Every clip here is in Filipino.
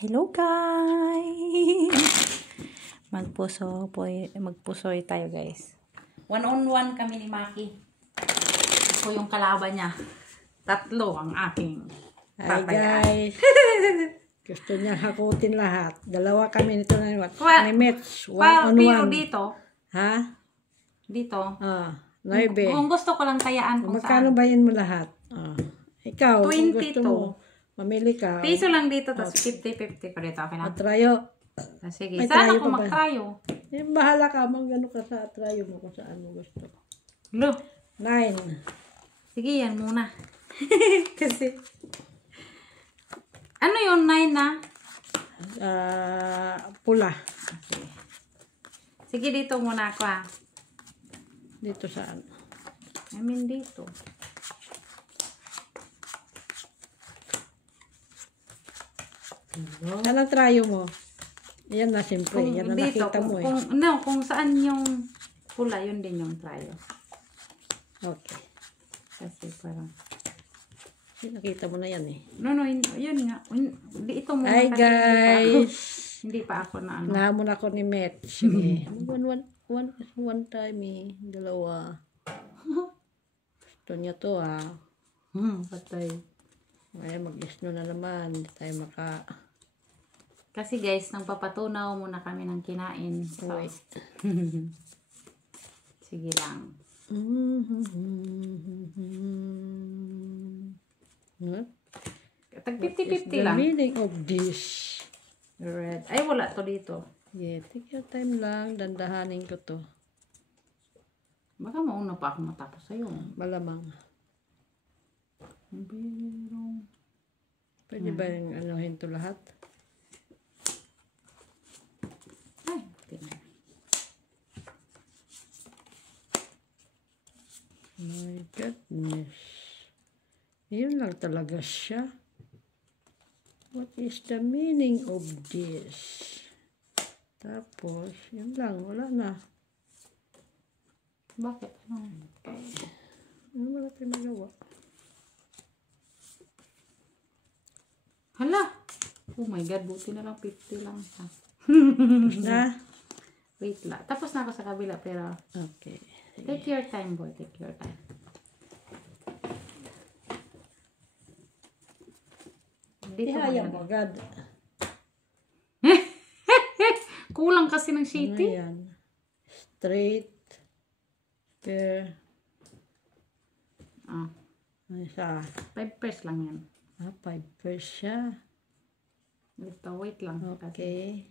Hello guys! Magpusoy tayo guys. One-on-one kami ni Maki. Ako yung kalaban niya. Tatlo ang aking Hi tatayan. guys! Gusto niya hakutin lahat. Dalawa kami nito na what? May match. Pero One-on-one. dito, Ha? dito, Noibe. kung gusto ko lang tayaan kung Magkano saan. bayan mo lahat? Ikaw, kung 22. gusto mo, mamili ka. Piso lang dito, tapos 50-50 pa dito. Okay lang. Atrayo. Sige, May saan trayo ako pa ba? magtrayo? Bahala ka. Mag-ano ka sa atrayo mo kung saan mo gusto. Lo, 9. sige yan muna. Kasi, ano yung 9 na? Pula. Sige, dito muna ako ah. Dito saan? I mean dito. Anong trayo mo? Yan na, siyempre. Kung Yan na dito, nakita mo eh. kung saan yung pula, yun din yung trayo. Okay. Kasi parang, Nakita mo na yan eh. no, yun nga. Ito muna. Hi kasi guys! Hindi pa ako na ano. Nahamon ako ni Met. Sige. one time eh. Dalawa. Gusto niya to ha. Patay. Ay, mag-isno na naman. Hindi tayo maka... Kasi guys, nang papatunaw muna kami ng kinain. So, Wait. sige lang. What? Tag What is 50-50 the lang. meaning of this? Red. Ay, wala to dito. Yeah, take your time lang. Dandahanin ko to. Baka mauna pa ako matapos sa'yo. Malamang. Pero, Pwede ba yung anuhin to lahat? ay, tingnan. My goodness. Yun lang talaga siya. What is the meaning of this? Tapos, yun lang. Wala na. Bakit? Ano ba natin magawa? Hala! Oh my God, buti na lang 50 lang ha. Tapos na? Wait lang. Tapos na ako sa kabila pero Okay. take your time boy, take your time. Dito Ihaya mo mo agad. kulang kasi ng Ano shitty. yan? Straight. Pair. Ah, Ano siya? 5 pairs lang yan. 5 pairs siya. Dito, wait lang. Okay.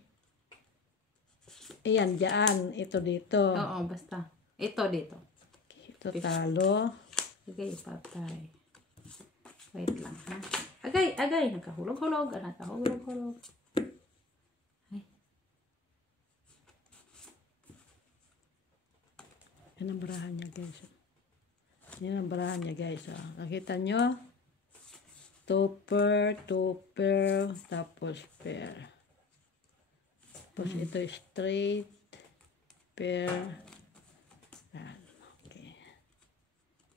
Ayan, dyan. Ito dito. Oo, basta. Ito dito. Ito talo. Sige, ipatay. Wait lang, ha? Agay! Nakahulog-hulog. Nakahulog-hulog. Ay. Yan ang barahan niya, guys. Yan ang barahan niya, guys. Nakita nyo? 2 pair, tapos pair. Tapos ito straight, pair. Yan. Okay.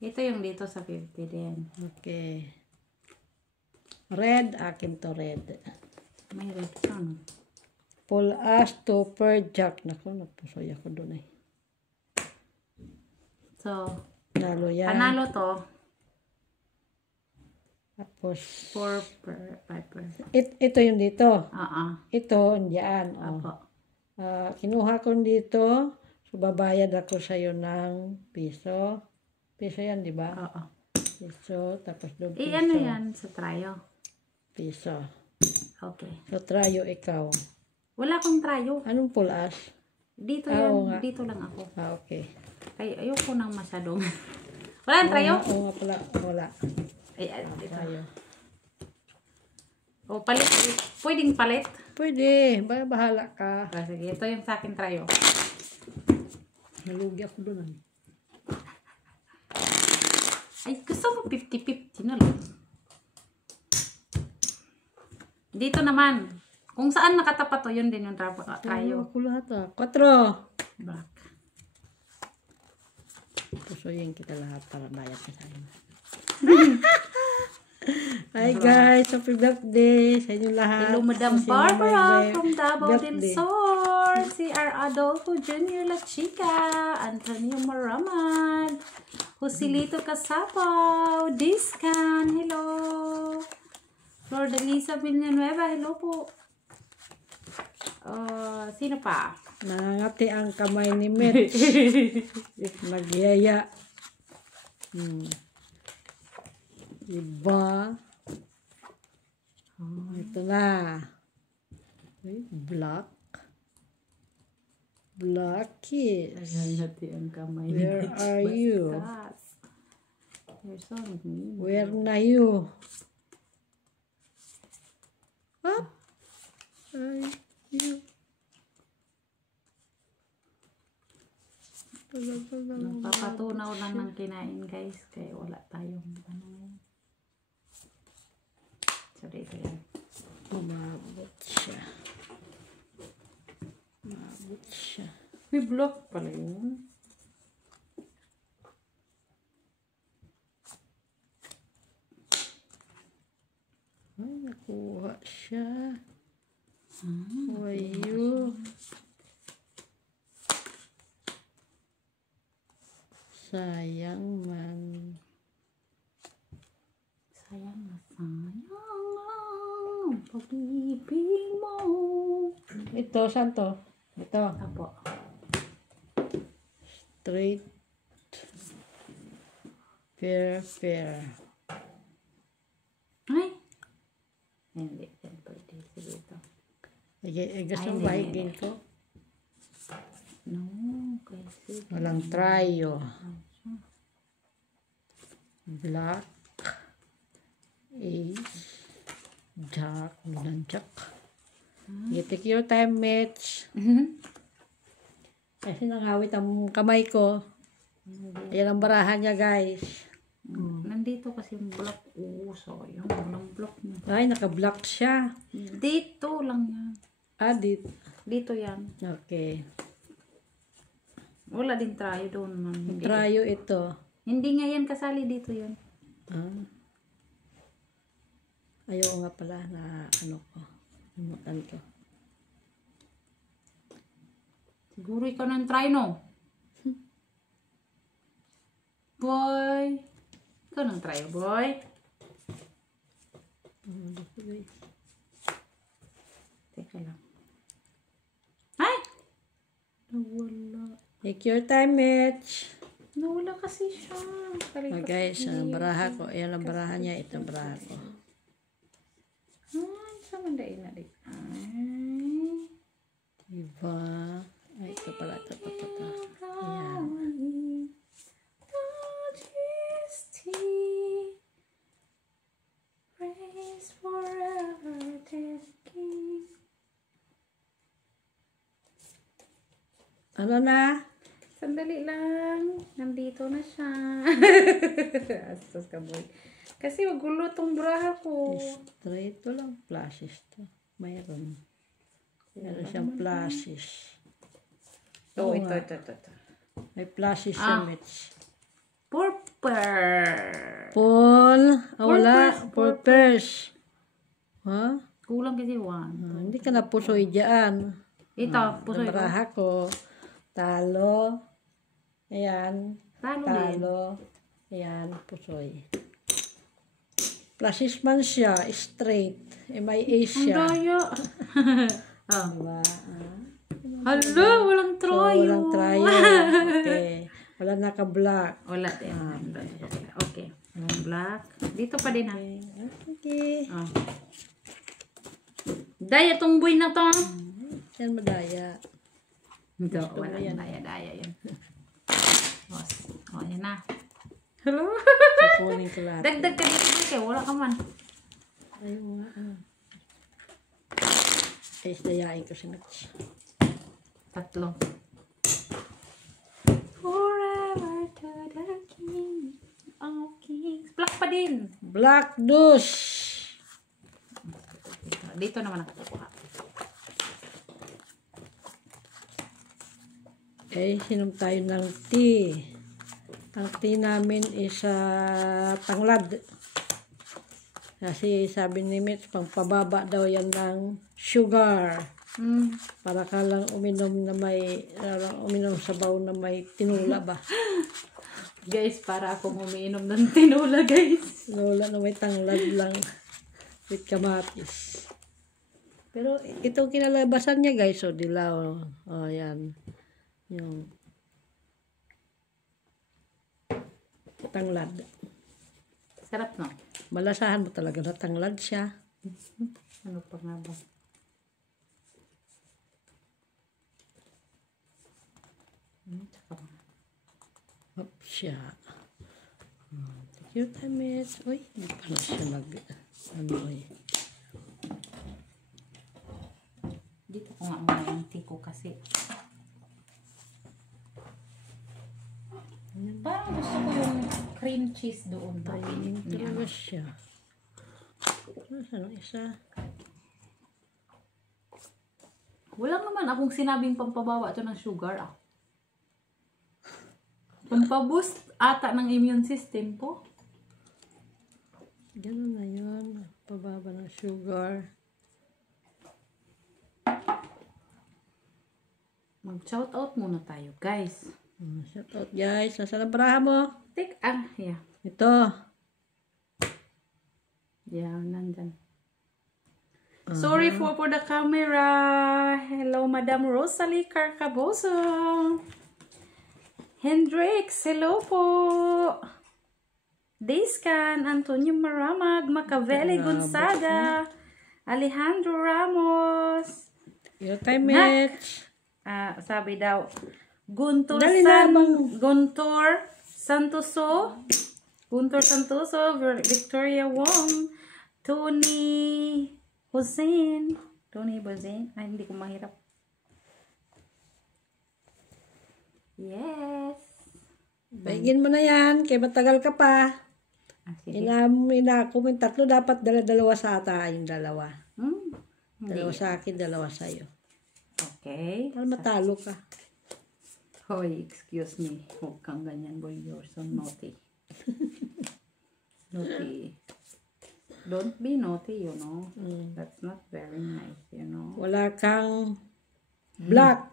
Ito yung dito sa 50 din. Okay. Red, akin to red. May red song. Full as, 2 pair, jack. Naku, nagpusoy ako doon eh. So, Nalo yan. panalo to. Tapos, 4 per 5 per. ito yung dito. Ito, diyan. Apo. Kinuha ko dito. So, babayad ako sa'yo ng piso. Piso yan, di ba? Oo. Piso, tapos doon piso. Ano yan sa trayo? Piso. Okay. So, trayo ikaw. Wala akong trayo. Anong pulas? Dito Oo yan. nga. Dito lang ako. Okay. Ay, ayoko nang masyadong. Wala ang trayo? Oo nga pala. Wala. Ay, dito. Trayo. O, palit. Pwedeng palit? Pwede. Bahala ka. Sige, ito yung sa akin trayo. Nalugi ako doon. Ay, gusto mo 50-50 na lang. Dito naman. Kung saan nakatapat to, yun din yung trayo. Ako lahat 4. Black. Pusuyin kita lahat para bayad ka sa akin. Hi guys, happy birthday sa inyo lahat. Hello, Madam Kasi Barbara may from Davao del birthday. Sur. Si R. Adolfo Jr. La Chica. Antonio Maramad. Joselito Casapaw. Discan. Hello. Flor de Lisa Villanueva. Hello po. Sino pa? Nangangati ang kamay ni Mitch. Nagyaya. Diba? Oh, ito na. Uy, black. Blackie. Nangangati ang kamay ni Where are you? You're so mean. Where na you? What? Are you? Nagpapatunaw lang ng kinain guys. Kaya wala tayong ano. Sorry, ito yan. Umabot siya. Umabot siya. May block pala yun. Ay, nakuha siya. Wayo. Sayang man. Sayang na sayang lang pag-ibig mo. Ito, saan to? Ito. Apo. Straight. Fair. Ay! Hindi. Yan pwede. Sige ito. Gusto Ay, mo hindi, bahigin hindi. ko? No. Kasi. Walang tryo. Black. Ace. Jack. Walang jack. You take your time, Mitch. Kasi nangawit ang kamay ko. Ayan ang barahan niya, guys. Nandito kasi yung block. Oo, sayang. Walang block niya. Ay, naka-block siya. Dito lang yan. Dito. Yan. Okay. Wala din tayo doon. Hindi, Tryo ito. hindi nga yan kasali dito yun. Ayaw nga pala na ano ko. Namutan ko. Siguro ikaw ng try, no? Boy. Ikaw ng try, boy. Teka lang. Ay! Nawala. Take your time, Mitch. Nawala kasi siya. Oh, guys, ang baraha ko. Ayan ang baraha niya. Ito ang baraha ko. Ay, saan mandain na rin? Ay. Diba? Ay, ito pala. Ito. Ayan. Praise forever to the King. Ano na? Sandali lang. Nandito na siya. Astos ka, boy. Kasi magulo tong braha ko. Straight to lang. Flashes to. Mayroon. Meron siyang flashes. Oh, Oo ito. nga. May flashes siya, Mitch. Purple. Paul. Wala. Purpers. Ha? Kulang kasi one. Hindi ka na pusoy dyan. Ito, pusoy ko. Baraha ko. Talo. Ayan. Talo din. Ayan, pusoy. Flashes man siya. Straight. May ace Ang siya. daya. Oh. Diba? Hala, walang So, troyo. walang tryo. Okay. Wala naka-black. Wala din. Okay. Walang black. Dito pa din ha. Okay. Oh. Daya tong buhay na to. Yan madaya. Ito, Gusto mo wala yan. daya yan. Oh, yan na. Hello? Kukunin ko lahat. Dagdag ka dito kaya wala ka man. Ayun nga. Ay, dayain ko si Mitch. Tatlo. Forever to the King of Kings. Black pa din. Black Douche. Dito naman nakakuha. Okay, sinom tayo ng tea. Ang tea namin is tanglad. Kasi sabi ni Mitch, pangpababa daw yan ng sugar. Para ka lang uminom sabaw na may tinula ba? Guys, para akong umiinom ng tinula, guys. Tinula na may tanglad lang with kamatis. Pero itong kinalabasan niya, guys, so dilaw. Oh, yan. Yung tanglad. Sarap, no? Malasahan mo talaga na tanglad siya. Ano pa nga ba? Tsaka Up siya. Thank you, Tamit. Uy, hindi pala siya ano eh. dito ko nga muna yung tiko kasi. Parang gusto ko yung cream cheese doon. Tayin talaga siya. Ano isa? Wala naman akong sinabing pampabawa ito ng sugar, ah. Pampaboost ata ng immune system po. Ganun na yun. Pababa ng sugar. Mag-shout out muna tayo, guys. Shout out, guys. Nasa labrahan mo? Yeah. Ito. Yeah, nandyan. Sorry for the camera. Hello, Madam Rosalie Carcaboso. Hendrix, hello po. Dayscan, Antonio Maramag, Macavelli Gonzaga, Alejandro Ramos. Your time, Mitch. Sabi daw, Guntur Santoso, Victoria Wong, Tony Bozin. Ay, hindi ko mahirap. Yes. Baigin mo na yan. Kaya matagal ka pa. Sige. Kung yung tatlo, dapat dalawa sa ata yung dalawa. Dalawa Hindi. sa akin, dalawa sa'yo. Okay. Para matalo ka. Hoy, excuse me. Huwag kang ganyan, boy. You're so naughty. Naughty. Don't be naughty, you know. That's not very nice, you know. Wala kang black.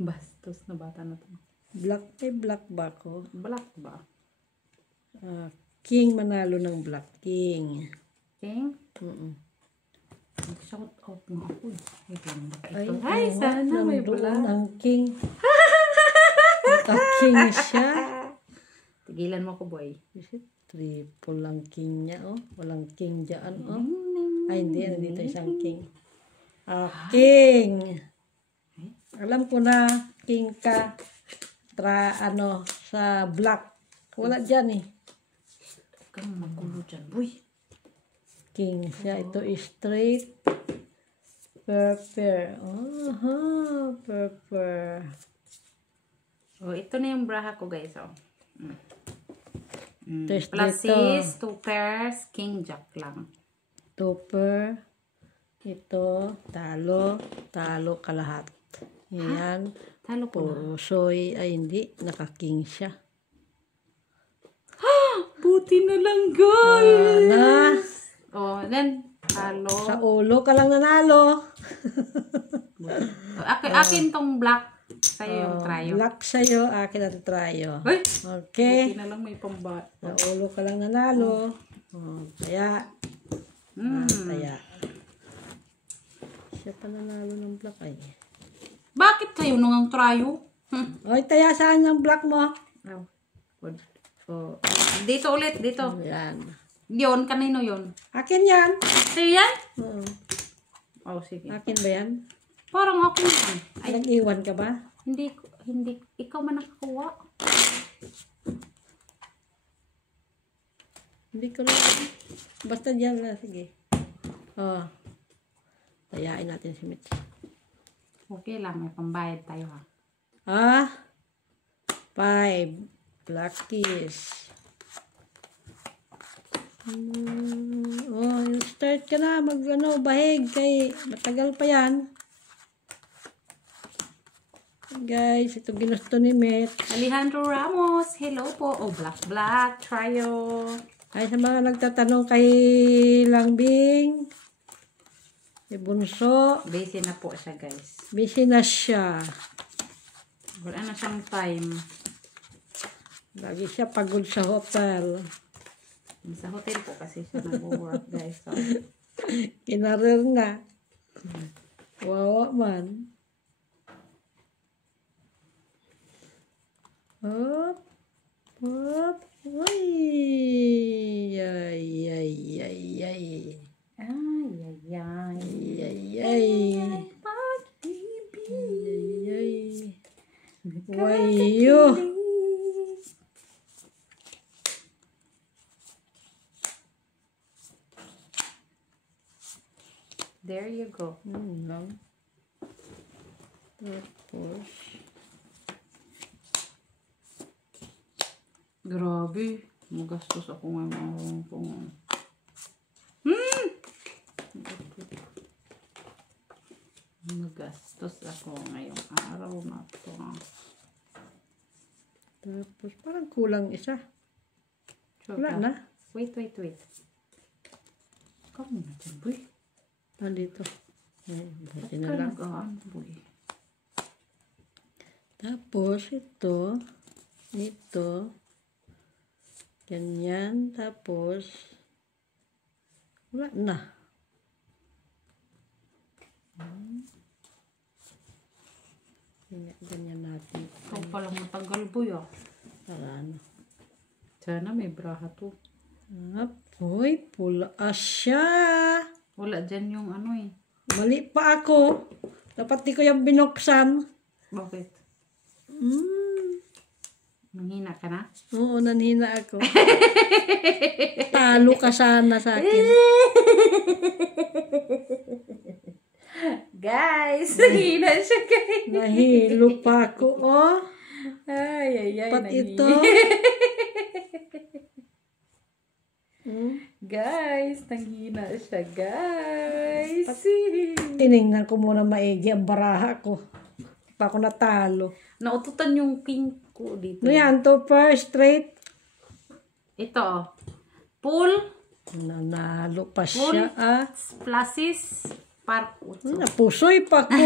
Bastos na bata na to. Black ba ko? Black ba? King manalo ng black. King. King? Shout out nga ako. Ay, sana may black. Ang king. Naka-king siya. Tigilan mo ko, boy. Triple lang king niya, oh. Walang king dyan, oh. Ay, hindi. Nandito isang king. King. Alam ko na, king ka. Sa black. Wala dyan, eh. Huwag kang magulo dyan, boy. King siya. Ito is straight. Purple. Purple. Oh, ito na yung braha ko, guys, oh. Test Plus dito. 6, 2 pairs, king jack lang. Topper. Ito, talo ka lahat. Yan. Talo ko na. Puro soy. Ay, hindi. Naka-king siya. Buti na lang, guys. Na. Oh, then, talo. Sa ulo ka lang nanalo. Akin tong black. Sa'yo yung tryo. Black sa'yo. Akin ang tryo. Uy! Okay. Buti na lang may pambat. Sa ulo ka lang nanalo. Taya. Taya. Siya pa nanalo ng black ay. Bakit kayo nung ang tryo? Oy, taya saan ang black mo? Oh. Dito ulit, dito. Yan. Yun, kanino yun? Akin yan. Sa'yo yan? Oo. Oh, sige. Akin ba yan? Parang ako yan. Ay, Nag-iwan ka ba? hindi, ikaw man nakakuha. Hindi ko na. Basta dyan na. Sige. Oh. Tayain natin si Mitch. Okay lang, may pambayad tayo, ha. 5. Black keys. Start ka na. Bahig. Kay matagal pa yan. Guys, ito ginusto ni Mitch. Alejandro Ramos, hello po. Oh, black, tryo. Ay, sa mga nagtatanong kay Langbing, si Bunso, Busy na po siya, guys. busy na siya. Wala na siyang time. Lagi siya pagod sa hotel. Sa hotel po kasi siya nag-work, guys. So, Kinarir na. Wawa man. Hop. Hop. Uy. Ay, ay, ay, ay. ay, ay, ay. Ay, ay. Pag-ibig. Ay, ay. Wayo. There you go. Lang. Tapos. Grabe. Magastos ako ngayon. Magastos ako ngayong araw na to. Tapos parang kulang isa. Sure Wala ka? na. Wait. Come na dyan, boy. Nandito. Ay, buti na Ka lang. nag-aan, boy. Tapos ito, ganyan, tapos, wala na. Ganyan natin. Ikaw palang matagal, boy, ah. Para ano. Sana may braha to. Apoy, pula siya. Wala dyan yung ano eh. Mali pa ako. Dapat di ko yung binuksan. Bakit? Mm. Manghina ka na? Oo, nanhina ako. Talo ka sana sa akin. Guys, nanghina siya, guys. Nahilo pa ako, oh. Ay, Pat ito. Guys, nanghina siya, guys. Tinignan ko muna maigi ang baraha ko. Di pa ako natalo. Naututan yung king ko dito. No yan, to first straight. Ito. Pool, Nanalo pa siya, ah. flashes, parko. Napusoy pa ko.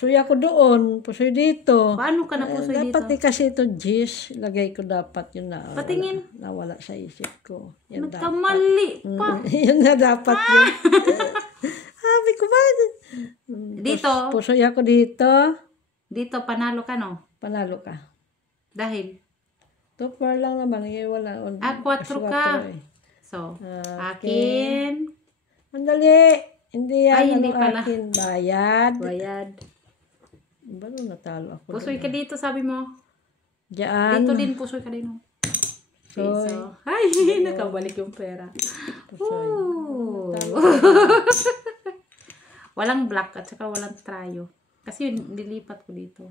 Pusoy ako doon. Pusoy dito. Paano ka napusoy dito? Dapat kasi ito, Gis. Lagay ko dapat yun na. Patingin. Nawala sa isip ko. Yan dapat. Nagkamali pa. Yun na dapat yun. Sabi ko ba? Dito. Pusoy ako dito. Dito, panalo ka, no? Panalo ka. Dahil, 2 par lang naman. Wala. 4 ka. Eh. So, Okay. akin, Andali. Hindi yan. Ay, hindi ano pala. akin. Bayad. bayad. Ba nung natalo ako? Pusoy ka dito, sabi mo. Diyan. Dito din, pusoy ka din, no? Okay, Pusoy. so, ay, nakabalik yung pera. Pusoy. Ooh. Walang black at saka walang trayo. Kasi yun, nilipat ko dito.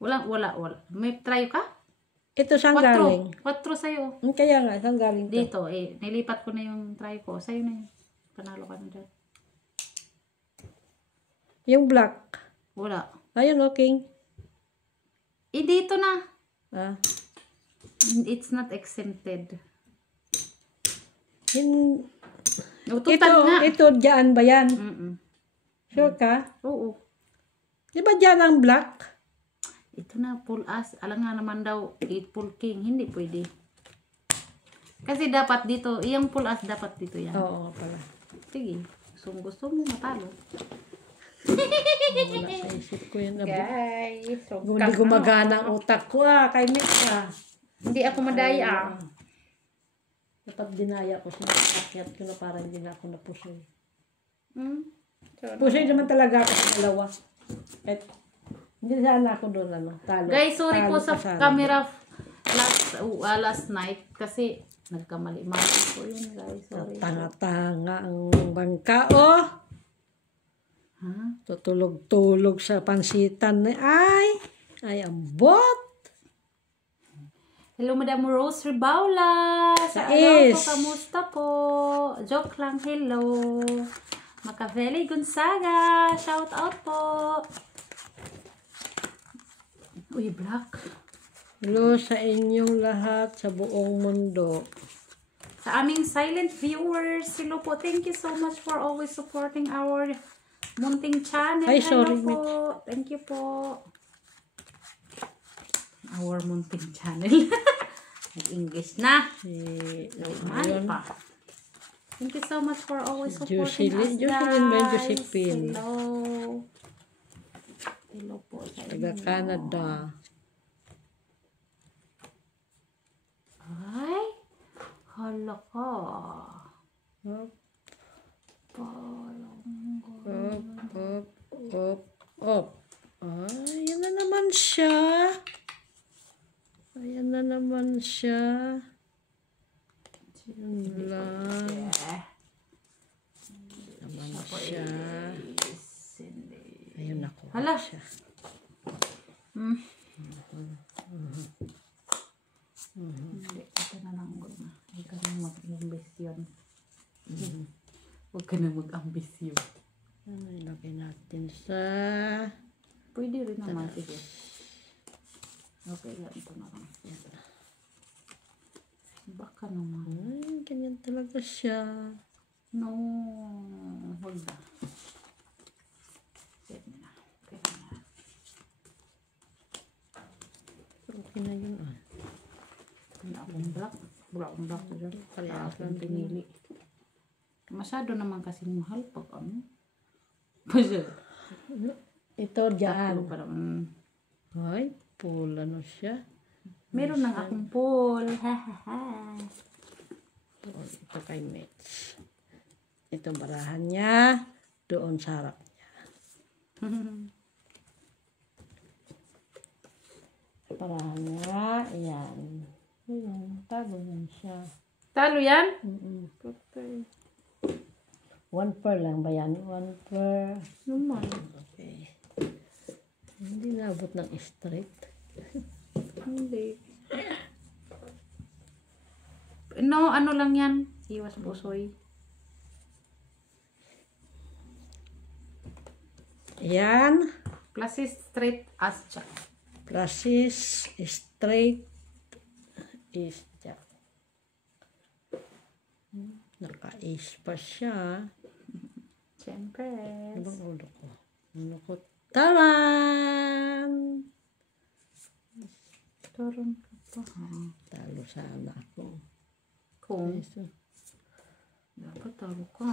Wala. May trayo ka? Ito saan galing? 4 sa'yo. Kaya nga, saan galing to? Dito, nilipat ko na yung trayo ko. Sa'yo na yun. Panalo ka na dyan. Yung black. Wala. Ayun, okay. Dito na. Ah. It's not exempted. Ito, nga. ito, diyan ba yan? Sure ka? Oo. Di ba diyan ang black? Ito na, full as. Alam nga naman daw, full king. Hindi pwede. Kasi dapat dito, yung full as dapat dito yan. Oo, pala. Sige. Gusto mo matalo. Wala sa isip ko yun. Guys. So, Hindi gumagana ang utak ko, kay Mick ka. Hindi ako madaya. Dapat dinaya ko siya. Akyat ko na para hindi na ako napusoy. So, Pusoy naman talaga ako sa dalawa. Kahit, hindi sana ako doon, talo. guys, sorry Talo po sa ka sana. camera last night kasi nagkamali-mali po yun, guys. Sorry. Tanga-tanga ang bangka, oh. Ha? Tutulog-tulog sa pansitan. Ay, ang bot. Hello, Madam Rose Ribaula. Sa Is. po, kamusta po? Joke lang, hello. Macaveli Gonzaga, shout out po. Uy, black. Hello sa inyong lahat sa buong mundo. Sa aming silent viewers, hello po. Thank you so much for always supporting our munting channel. Ay, Hello sorry, po. Thank you po. Our munting channel. Nag-English na. Mali pa. Thank you so much for always supporting us, guys. Jocelyn ba yung Josephine? Hello. Hello po sa Taga inyo. Canada. Ay, hala ka. Op, Palangga. op. Ay, yan na naman siya. Ayan na naman siya. Yun lang. Naman siya. Ayun ako. Hala. Siya. Hindi, ito na lang ko na. Huwag ka na mag-ambisyon. Huwag ka na mag-ambisyon. Ano ilagay natin sa... Pwede rin naman, sige. Okay, ganito na lang. Baka naman. Ay, ganyan talaga siya. No, huwag na. Sige na. Okay na. Okay na yun ah. Wala akong black. Wala akong black dyan. Parehas Parehas lang pinili. Masyado naman kasing mahal pag ano. Masyado. Ito dyan. Tatlo pa naman. Ay, pool ano siya. Meron ng akong pool. Ha ha ha. Oh, ito kay Mitch. Ito barahan niya. Doon sa harap niya. Barahan niya. Ayan. Ayan. Talo yan siya. Talo yan? Okay. 1 per lang ba yan? 1 per. Naman. Okay. Hindi naabot ng straight. Hindi. No, ano lang yan? Iwas pusoy. Ayan. Plus straight as jack. Pluses, straight is jack. Naka-ace pa siya. Siyempre. Ano bang ulo ko? Ulo ko. Taran! Turun ka pa. Talo sana ako. Kung So, dapat talo ka.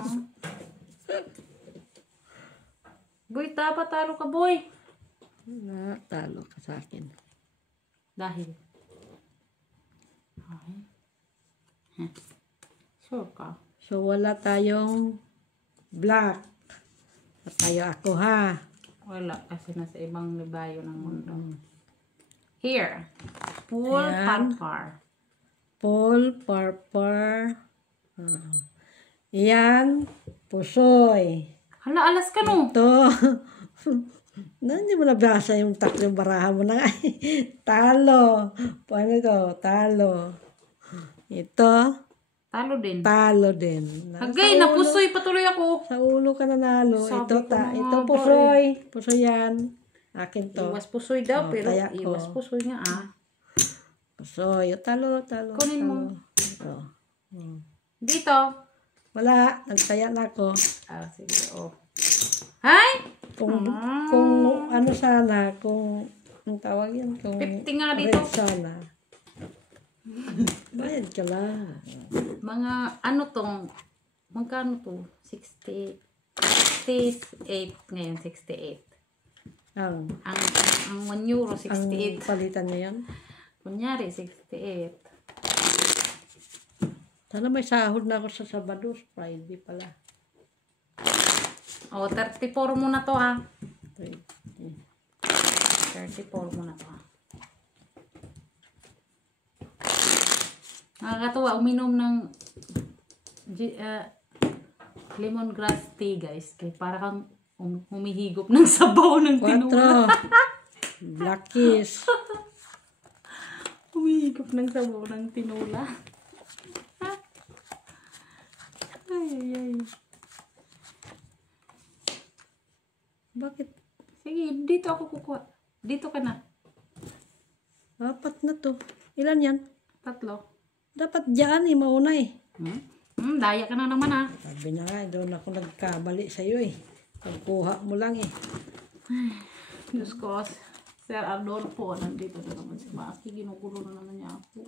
Boy, dapat talo ka, boy. talo ka sa akin. Dahil. Ay. Sure ka? So, wala tayong black. At tayo ako ha. Wala, kasi nasa ibang libayo ng mundo. Here. Pool Ayan. par. Paul, parpar. Yan. Pusoy. Hala, alas ka no. Ito. Na, hindi mo nabasa yung tatlong barahan mo na nga. Talo. Paano ito? Talo. Ito. Talo din. Talo din. Hagay, napusoy patuloy ako. Sa ulo ka nanalo. Sabi Ito, ko na nga ito ba pusoy. Pusoy yan. Akin to. Iwas pusoy daw, Oh, pero kaya ko. iwas pusoy nga ah. Pusoy. Talo. Kunin mo. Ito. Dito. Wala. Nagtaya na ako. Ah, sige, oh. Hay! Kung ano sana, kung ang tawag yan, kung 50 nga dito. red sana. Bayad ka lang. Mga, ano tong, magkano to? 68 ngayon, 68. Ang Ang 1 euro, 68. palitan niya yan. Kunyari, 68. Sana may sahod na ako sa Sabado. Friday pala. Oh, 34 muna to ha. 20. 34 muna to ha. Nakakatuwa, uminom ng lemongrass tea guys. Kaya para kang humihigop ng sabaw ng tinula. 4. Black kiss. Humihigop ng sabaw ng tinula. Ay. Bakit? Sige, dito ako kukuha. Dito ka na. Apat na to. Ilan yan? 3. Dapat dyan eh, mauna eh. Daya ka na naman ah. Sabi na nga, doon ako nagkabali sa'yo eh. Pagkuha mo lang eh. Diyos ko, Sir Adolfo, nandito na naman si Maki. Ginugulo na naman niya ako.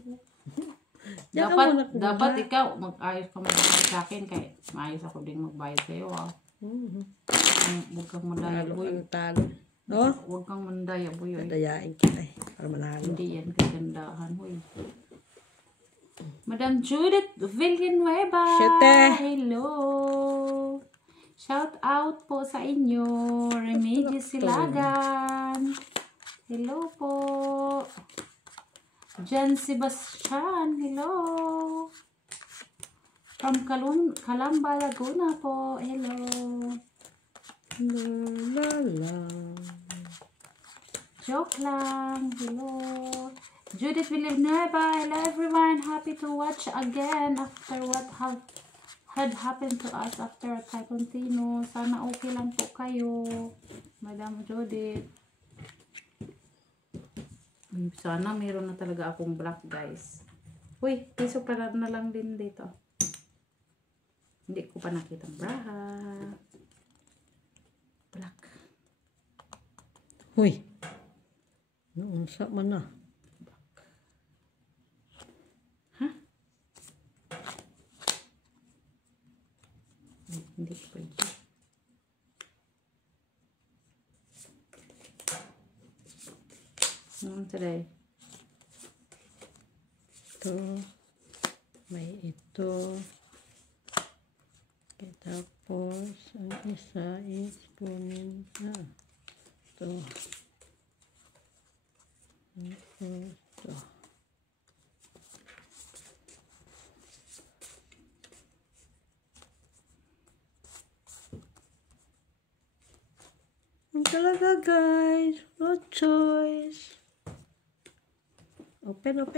Diyan ka muna kuha. Dapat ikaw, mag-ayos ka magbayad sa akin. Kaya maayos ako din magbayad sa'yo ah. Huwag kang mandaya, Talo boy. ang talo. No? Huwag kang mandaya, boy. Dayain kita eh. Para manalo. Hindi yan kagandahan, boy. Madam Judith Villanueva. Shite. Hello. Shout out po sa inyo. Remedios Silagan. Hello po. Jan Sebastian. Hello. From Calamba, Laguna po. Hello. La la la. Joke lang. Hello. Judith Villanueva. Hello everyone. Happy to watch again after what had happened to us after Typhoon Tino. Sana okay lang po kayo, Madam Judith. Sana mayroon na talaga akong black, guys. Uy, piso pala na lang din dito. Hindi ko pa nakita ang braha. Black. Uy. Naunsa man na. Hindi pwede. Today. Ito. May ito. Okay, tapos, ang isa is kunin na. Ito. Ito. Ang talaga guys, no choice. Open. 2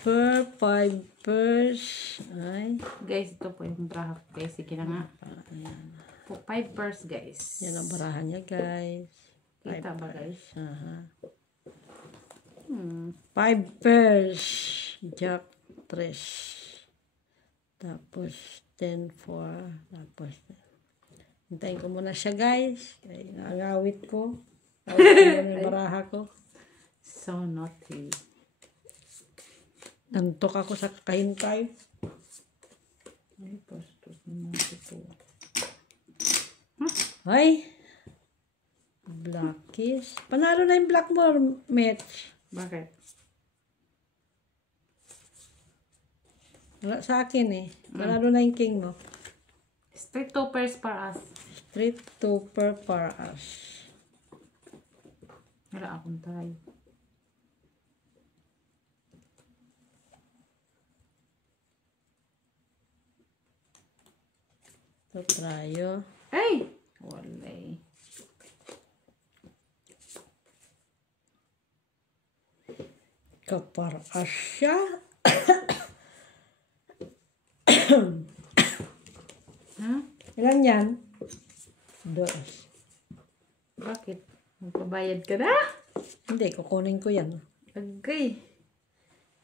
per 5 pers. Ay. Guys, ito po yung braha ko. Guys, sige na nga. Ayan. Po, 5 purse, guys. Yan ang barahan niya guys. Kita ba, guys? 5 pairs. Jack 3. Tapos 10 4. Tapos hintayin ko muna siya guys. Kaya nangawit ko. Tapos yan yung baraha ko. So naughty. Nantok ako sa kakahintay. Ay, pastos naman ito. Ay! Blackies. Panalo na yung black mo, Mitch. Bakit? Wala sa akin eh. Panalo na yung king mo. Straight to pairs para us. Straight to per us. Wala akong tayo. Ito trayo. Ay! Wala eh. Kapar asya. Ha? Ilan yan? 2. Bakit? Magpabayad ka na? Hindi, kukunin ko yan. Agay.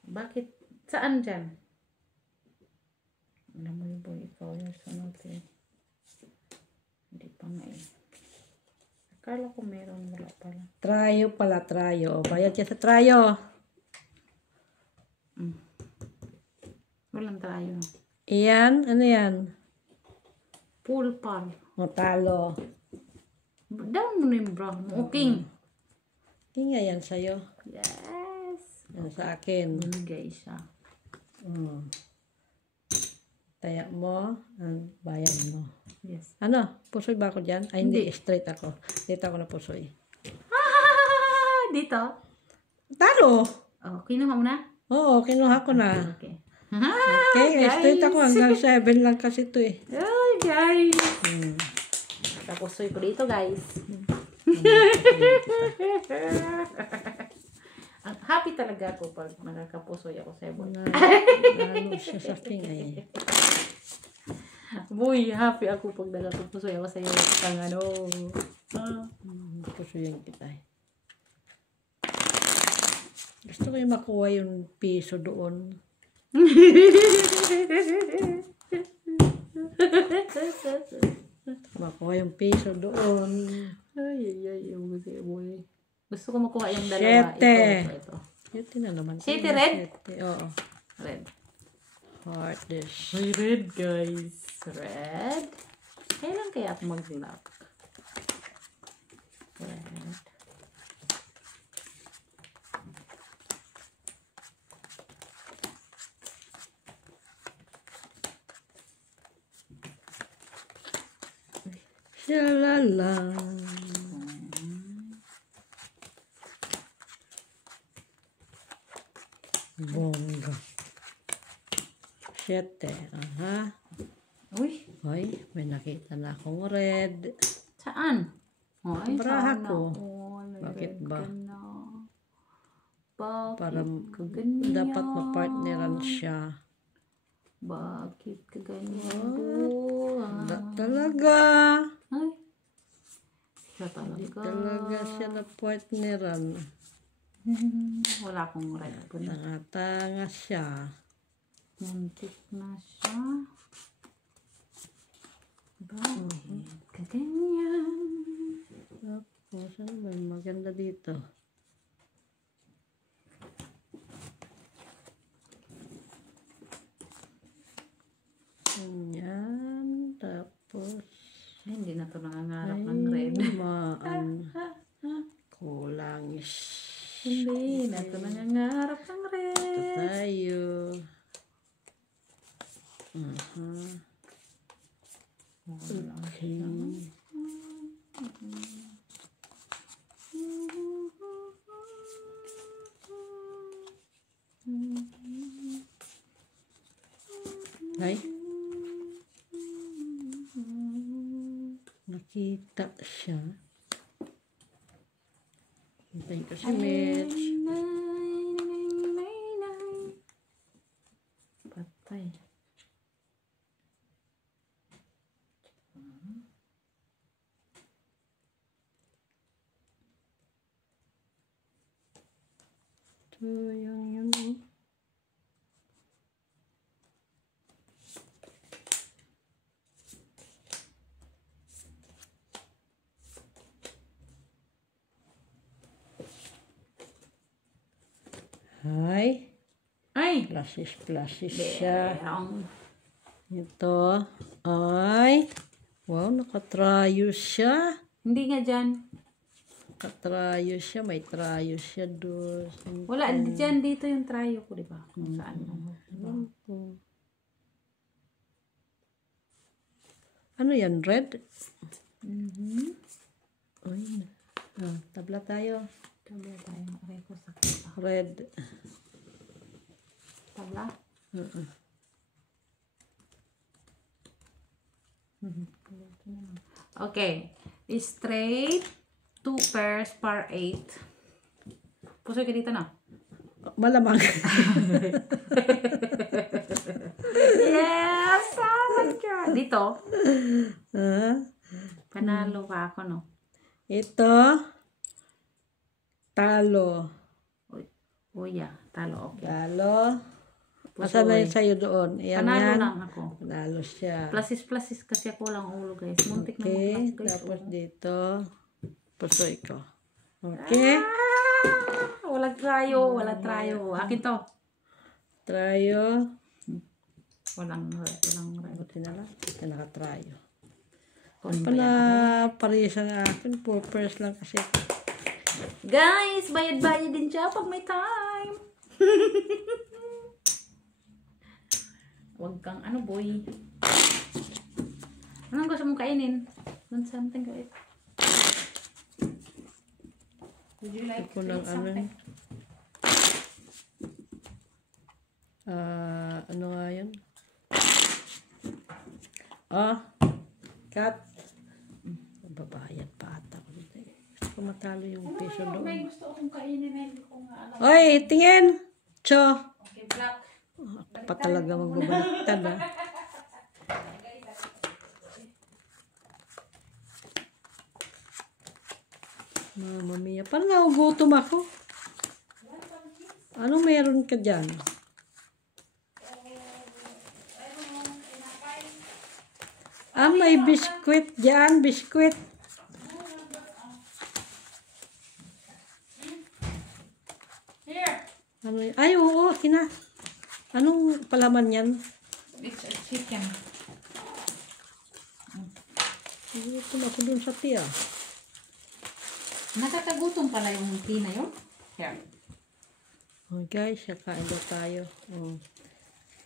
Bakit? Saan dyan? Alam mo yung boy, ikaw yung sunod eh. Hindi pa nga eh. Akala ko meron, wala pala. Trayo pala, trayo. O, bayad ka sa trayo. Walang tayo. Iyan, ano yan? Pool par. O, talo. Down mo na yung bra mo. Okay. King nga yan sa'yo. Yes. Yan sa akin. Binigay siya. Taya mo, ang bayan mo. Yes. Ano? Pusoy ba ako dyan? Ay, hindi. Straight ako. Dito ako na pusoy. Dito? Talo! Oh, kinuha mo na? Oo, kinuha ko na. Okay. Okay, straight ako. Hanggang 7 lang kasi ito eh. Ay, guys. Tapos ko dito, guys. Ang happy talaga ako pag nakakapusoy ako sa ibon. Nalo siya sa king eh. Boy, happy ako pag nakatupusoy ako sa'yo. Kang ano. Pusuyan kita eh. Gusto ko yung makuha yung piso doon. Makuha yung piso doon. Ay, boy. Gusto ko makuha yung dalawa. Siyete. Ito. Siyete na naman. Siyete, red? Siyete. Oo. Red. Heart dish. May red, guys. Red. Kailan kaya ako mag-lock? Red. Shalala. Bongga. Siyete. Aha. Uy, Hoy, may nakita na akong red. saan? Oh, ay, Baraha sana ko. all. Bakit Red ba? ka na. Bakit Para ka ganyan? dapat mapartneran siya. Bakit ka ganyan, buhay? Talaga. Ay, siya Hindi talaga. talaga siya na partneran. Wala akong red po na. Tanga-tanga siya. Muntik na siya. Bakit ka ganyan? Tapos, ano ba yung maganda dito? Yan. Tapos, Ay, hindi na ito nangangarap ng red. Kulang. Hindi na ito nangangarap ng Ito red. tayo. Uh-huh. Okay. Ay. Nakita siya. Hintayin ko si Mitch. Patay. Ito yung yun. Oh. Hi. Ay! Plasis siya. Ang Ito. Ay. Wow, nakatrayo siya. hindi nga dyan. Nakatrayo siya. May trayo siya doon. Wala, dyan dito yung tryo ko, di ba? Kung saan mo. Ano yan? Red? Mm-hmm. Ay. Tabla tayo. Tabla tayo. Aray ko sakit. Red. Tabla? Okay. Straight. 2 pairs par 8. Pusoy ka dito na. Malamang. Yes! Oh my God! Dito. Ah. Panalo ka ako, no? Ito. Talo. Uy, yeah. Talo, okay. Talo. Pusoy. Asan na yun sa'yo doon? Ayan Panalo yan. lang ako. Panalo siya. Plasis kasi ako lang ulo, guys. Muntik na Okay. mag-plus, guys. Tapos dito. Pusoy ko. Okay. Walang tryo. Walang tryo. Akin to. Trayo. Walang Buti na lang. Ito nakatrayo. Kung Pala, parehas ang akin. Purpose lang kasi. guys, bayad-bayad din siya pag may time. Huwag kang ano, boy. Anong gusto mong kainin? Want something, guys? Would you like Ito to lang eat something? Ano nga yan? Cut. Babayad pa ata ko dito. Gusto ko matalo yung piso May doon. gusto akong kainin na hindi ko nga alam. Oy, tingin! Cho! Okay, black. Ako pa talaga magbabaliktad ah. Mama mia. Parang nagugutom ako. Ano meron ka dyan? May biskwit dyan. Biskwit. Here. Ano y- Ay, oo. Anong palaman yan? It's a chicken. Nagugutom ako dun sa tiya. Nakakagutom pala yung tina yun. Here. Oh, guys, kakain daw tayo. Oh.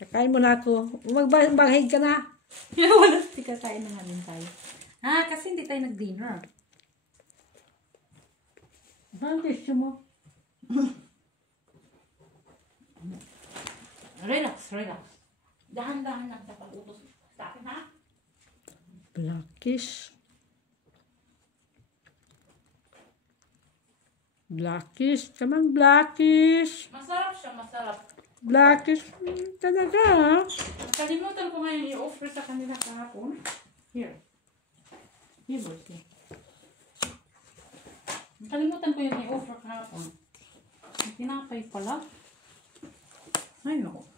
Kakain mo na ako. Magbahig ka na. Wala, hindi kakain na nga din tayo. Kasi hindi tayo nag-dinner. Saan tissue mo? Relax. Dahan-dahan lang sa pag-utos sa akin, ha? Blackish. Blackish. Come on, blackish. Masarap siya, masarap. Blackish. Talaga, ha? Nakalimutan ko ngayon i-offer sa kanila kahapon. Here. Here, boy. Nakalimutan ko yung i-offer kahapon. Ang tinapay pala. Ay, no.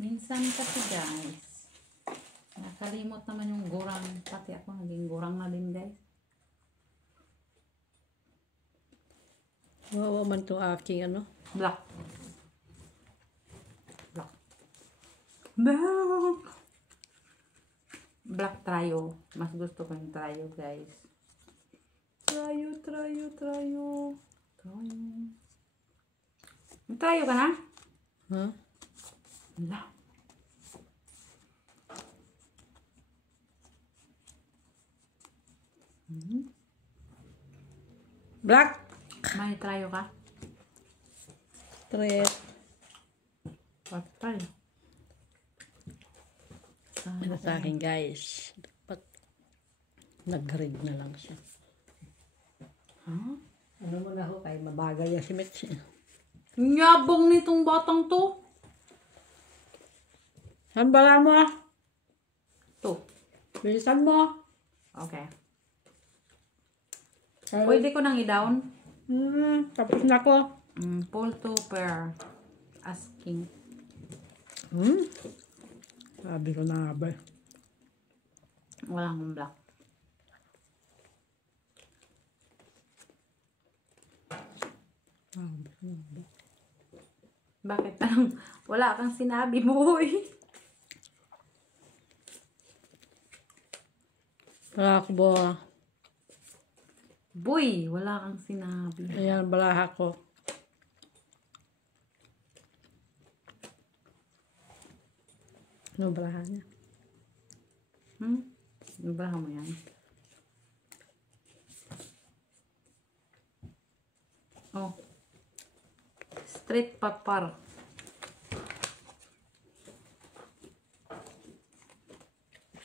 Minsan kasi, guys, nakalimot naman yung gurang. Pati ako naging gurang na din, guys. Wawa man to aking ano. Black. Black trio. Mas gusto ko yung trio, guys. Trio. May trio ka na? Ha? Wala. Black. May trio ka? Thread. What trio? Ano sa akin, guys? Dapat nag-red na lang siya. Huh? Ano mo na ho, kay mabagal yan si Mitch. Nyabong nitong batang to. Saan bala mo? To. Bilisan mo. Okay. Pwede ko nang i-down. Tapos na ko. Pull to pair. Asking. Sabi ko na nga ba. Walang black. Bakit parang wala kang sinabi, boy? Bala ko ba? Boy, wala kang sinabi. Ayan, balaha ko. Ano balaha niya? Ibraha mo yan. Oh. Straight papar.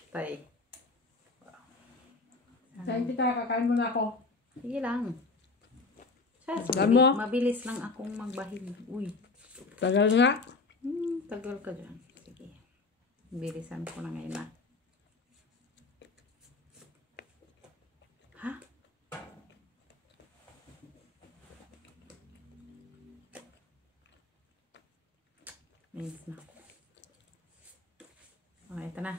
Tay. Saan kita, kakain mo na ako. Sige lang. Alam mo? Mabilis lang akong magbahig. Uy. Tagal nga. Tagal ka dyan. Sige. Bilisan ko na ngayon na. Ha? Ayos na. Okay, ito na.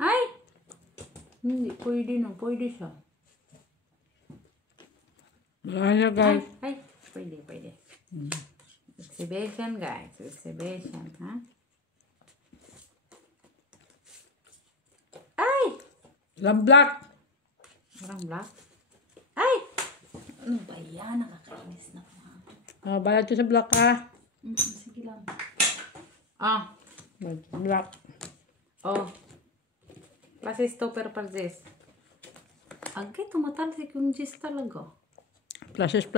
Ay! Hindi, pwede na. Pwede siya. Balaha niya, guys. Ay, pwede. Exhibition, guys. Exhibition, ha? Ay! Walang black. Parang black. Ay! Ano ba yan? Nakakainis na ako. Balat ko sa black, ha? Sige lang. Black. Oh. Klase stopper pa this. Agay, tumatalsik yung gis talaga. Plashes.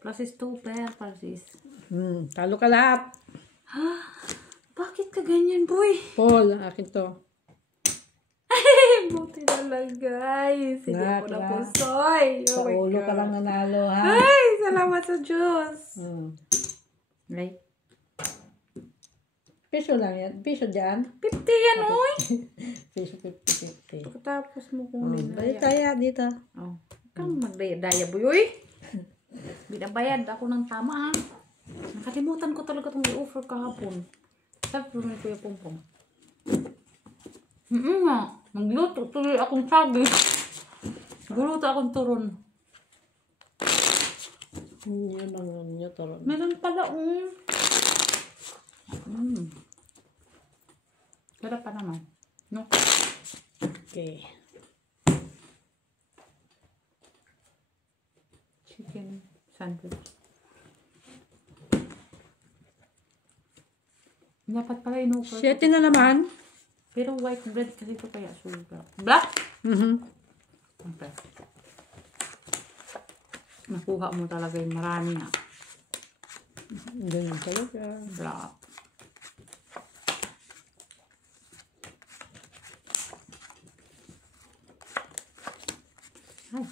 Klase stopper pa this. Talo ka lahat. Bakit ka ganyan, boy? Paul, akin to. Buti na lang, guys. Hindi Lahat, ako na lahat. pusoy. Sa ulo ka lang nanalo, ha? Ay, salamat sa Diyos. Hmm. Right? Peso lang yan. Peso dyan. 50 yan, oy! Peso 50. Pagkatapos mo Oh, kunin balik tayo dito. Oh. Kang magdaya-daya, boy, binabayad ako ng tama, ha? Nakalimutan ko talaga itong i-offer kahapon. Sabi ko Kuya Pongpong. Nga. Magluto tuloy akong sabi. Guluto akong turon. Yun ang nyo turon. Meron pala, Sarap pa naman. No? Okay. Chicken sandwich. Dapat pala in-offer. 7 na naman. Pero white bread kasi ito kaya sugar. Black? Okay. Nakuha mo talaga yung marami na. Ganyan talaga. Black. Ay.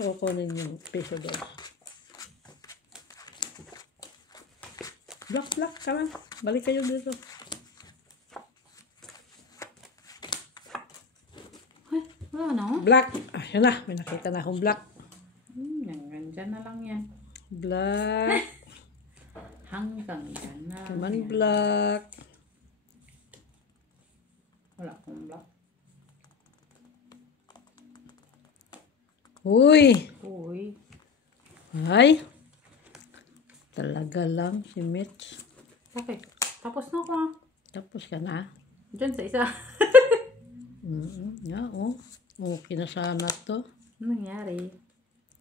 Ito ko yung peso doon. Black, come on. Balik kayo dito. Ay, wala na, oh. Black. Ah, yun na. May nakita na akong black. Hanggang na lang yan. Black. Hanggang dyan na. Come on, black. Wala akong black. Uy. Uy. Ay. Talaga lang si Mitch. Bakit? Tapos na ako, ha? Tapos ka na. Diyan sa isa. Yeah, oh. Okay na sana to. Ano nangyari?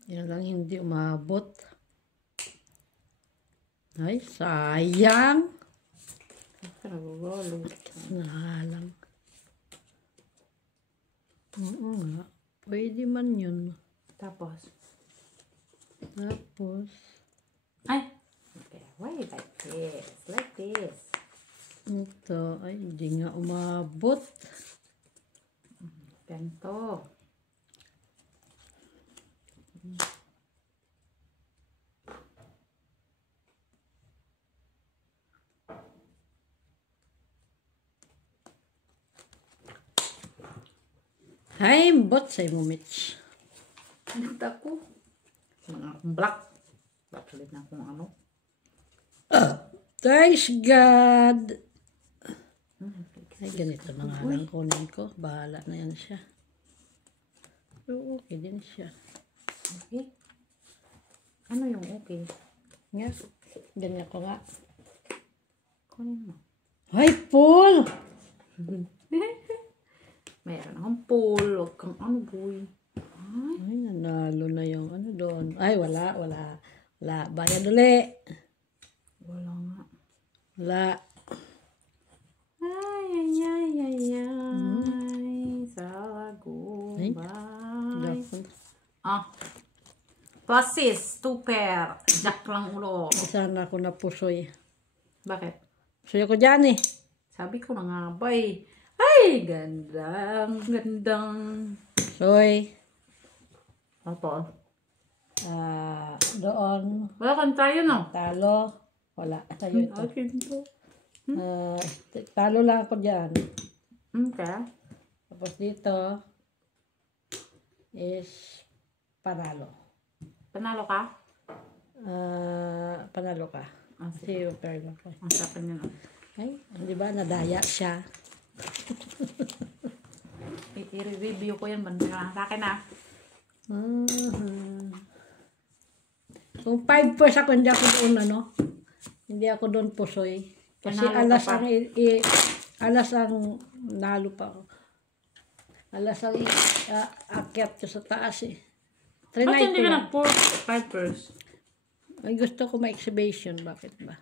Yan lang hindi umabot. Ay, sayang. Nagugolo. Nahalang. Oo nga. Pwede man yun. Tapos. Ay! Okay, wait, like this. Like this. Ito, ay, hindi nga umabot. Ganito. Ay, bot sa'yo mo, Mitch. Nagta ko. Mga akong black. Black ulit na akong ano. Thanks, God. Ay, ganito na nga lang kunin ko. Bahala na yan siya. So, okay din siya. Okay. Ano yung okay? Nga, ganyan ko nga. Kunin mo. Ay, Paul! Mayroon akong pool. Huwag kang ano, boy. Ay, nanalo na yung ano doon. Ay, wala. Bayad uli. Wala nga. Wala. Ay. Salago. Ay. Bye. Pluses. 2 pair. Jack lang ulo. Sana ako napusoy. Bakit? Suyo ko dyan eh. Sabi ko na nga, bay. Ay, gandang. Soy. Apa? Doon. Wala kang tayo, no? Talo. Wala. Sa'yo ito. Akin to. Talo lang ako dyan. Okay. Tapos dito is panalo. Panalo ka? Panalo ka. Kasi yung turn ako. Ang sarap niya, no? Ay, di ba? Nadaya siya. I-review ko yan. Banda ka lang sa akin, ha? Kung 5 first ako, hindi ako doon, ano? Hindi ako doon pusoy. Kasi Panalo alas ka pa. alas ang nalo pa ako. Alas ang akyat ko sa taas eh. Ba't Trinay hindi ko ka lang. nag-5 Ay, gusto ko ma-exhibition. Bakit ba?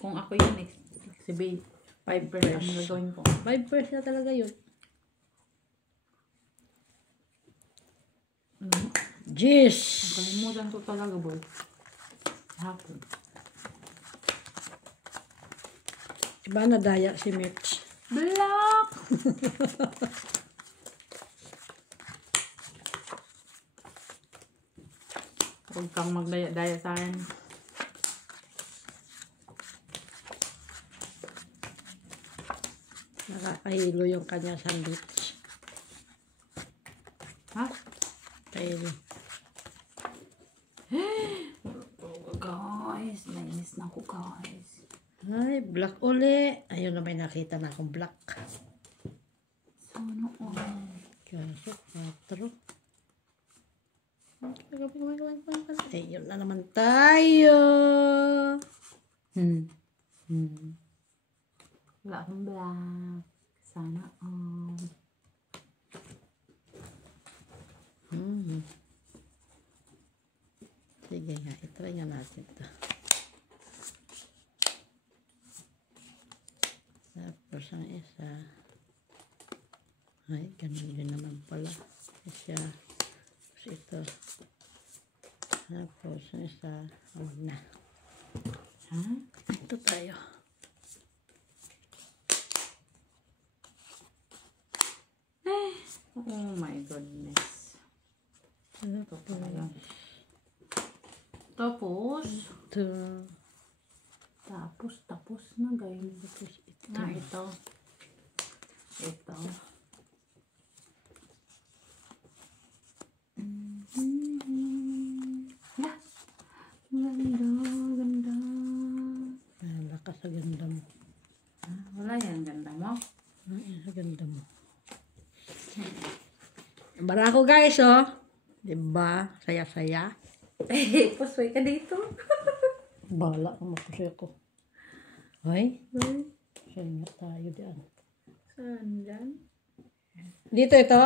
Kung ako yun, exhibit 5 first. Ano gagawin ko? 5 first na talaga yun. Jeez! Kalimutan ko talaga, boy. Hapon. Diba nadaya si Mitch? Black! Huwag kang magdaya-daya sa akin. Nakakahilo yung kanya sandwich. Ha? Kahilo. Guys, nainis na ako guys. Ay, black uli. Ayun na may nakita na akong black. Sana all. Kaso, 4. Ayun na naman tayo. Wala akong black. Sana all. Sige nga, itry nga natin ito. Tapos ang isa. Ay, ganun din naman pala. Isa. Tapos ito. Tapos ang isa. Huwag na. Ha? Ito tayo. Oh my goodness. Ito pala yan. Tapos, Ito. tapos na guys. Tapos ito. Na ito. Ito. Yeah. Ganda. Ang lakas sa ganda mo. Wala yan, ganda mo. Ay, sa ganda mo. Barako guys, oh. Diba? Saya-saya. Pusoy ka dito. Bala ka mapusoy ako. Ay. Saan nga tayo diyan? Saan dyan? Dito ito?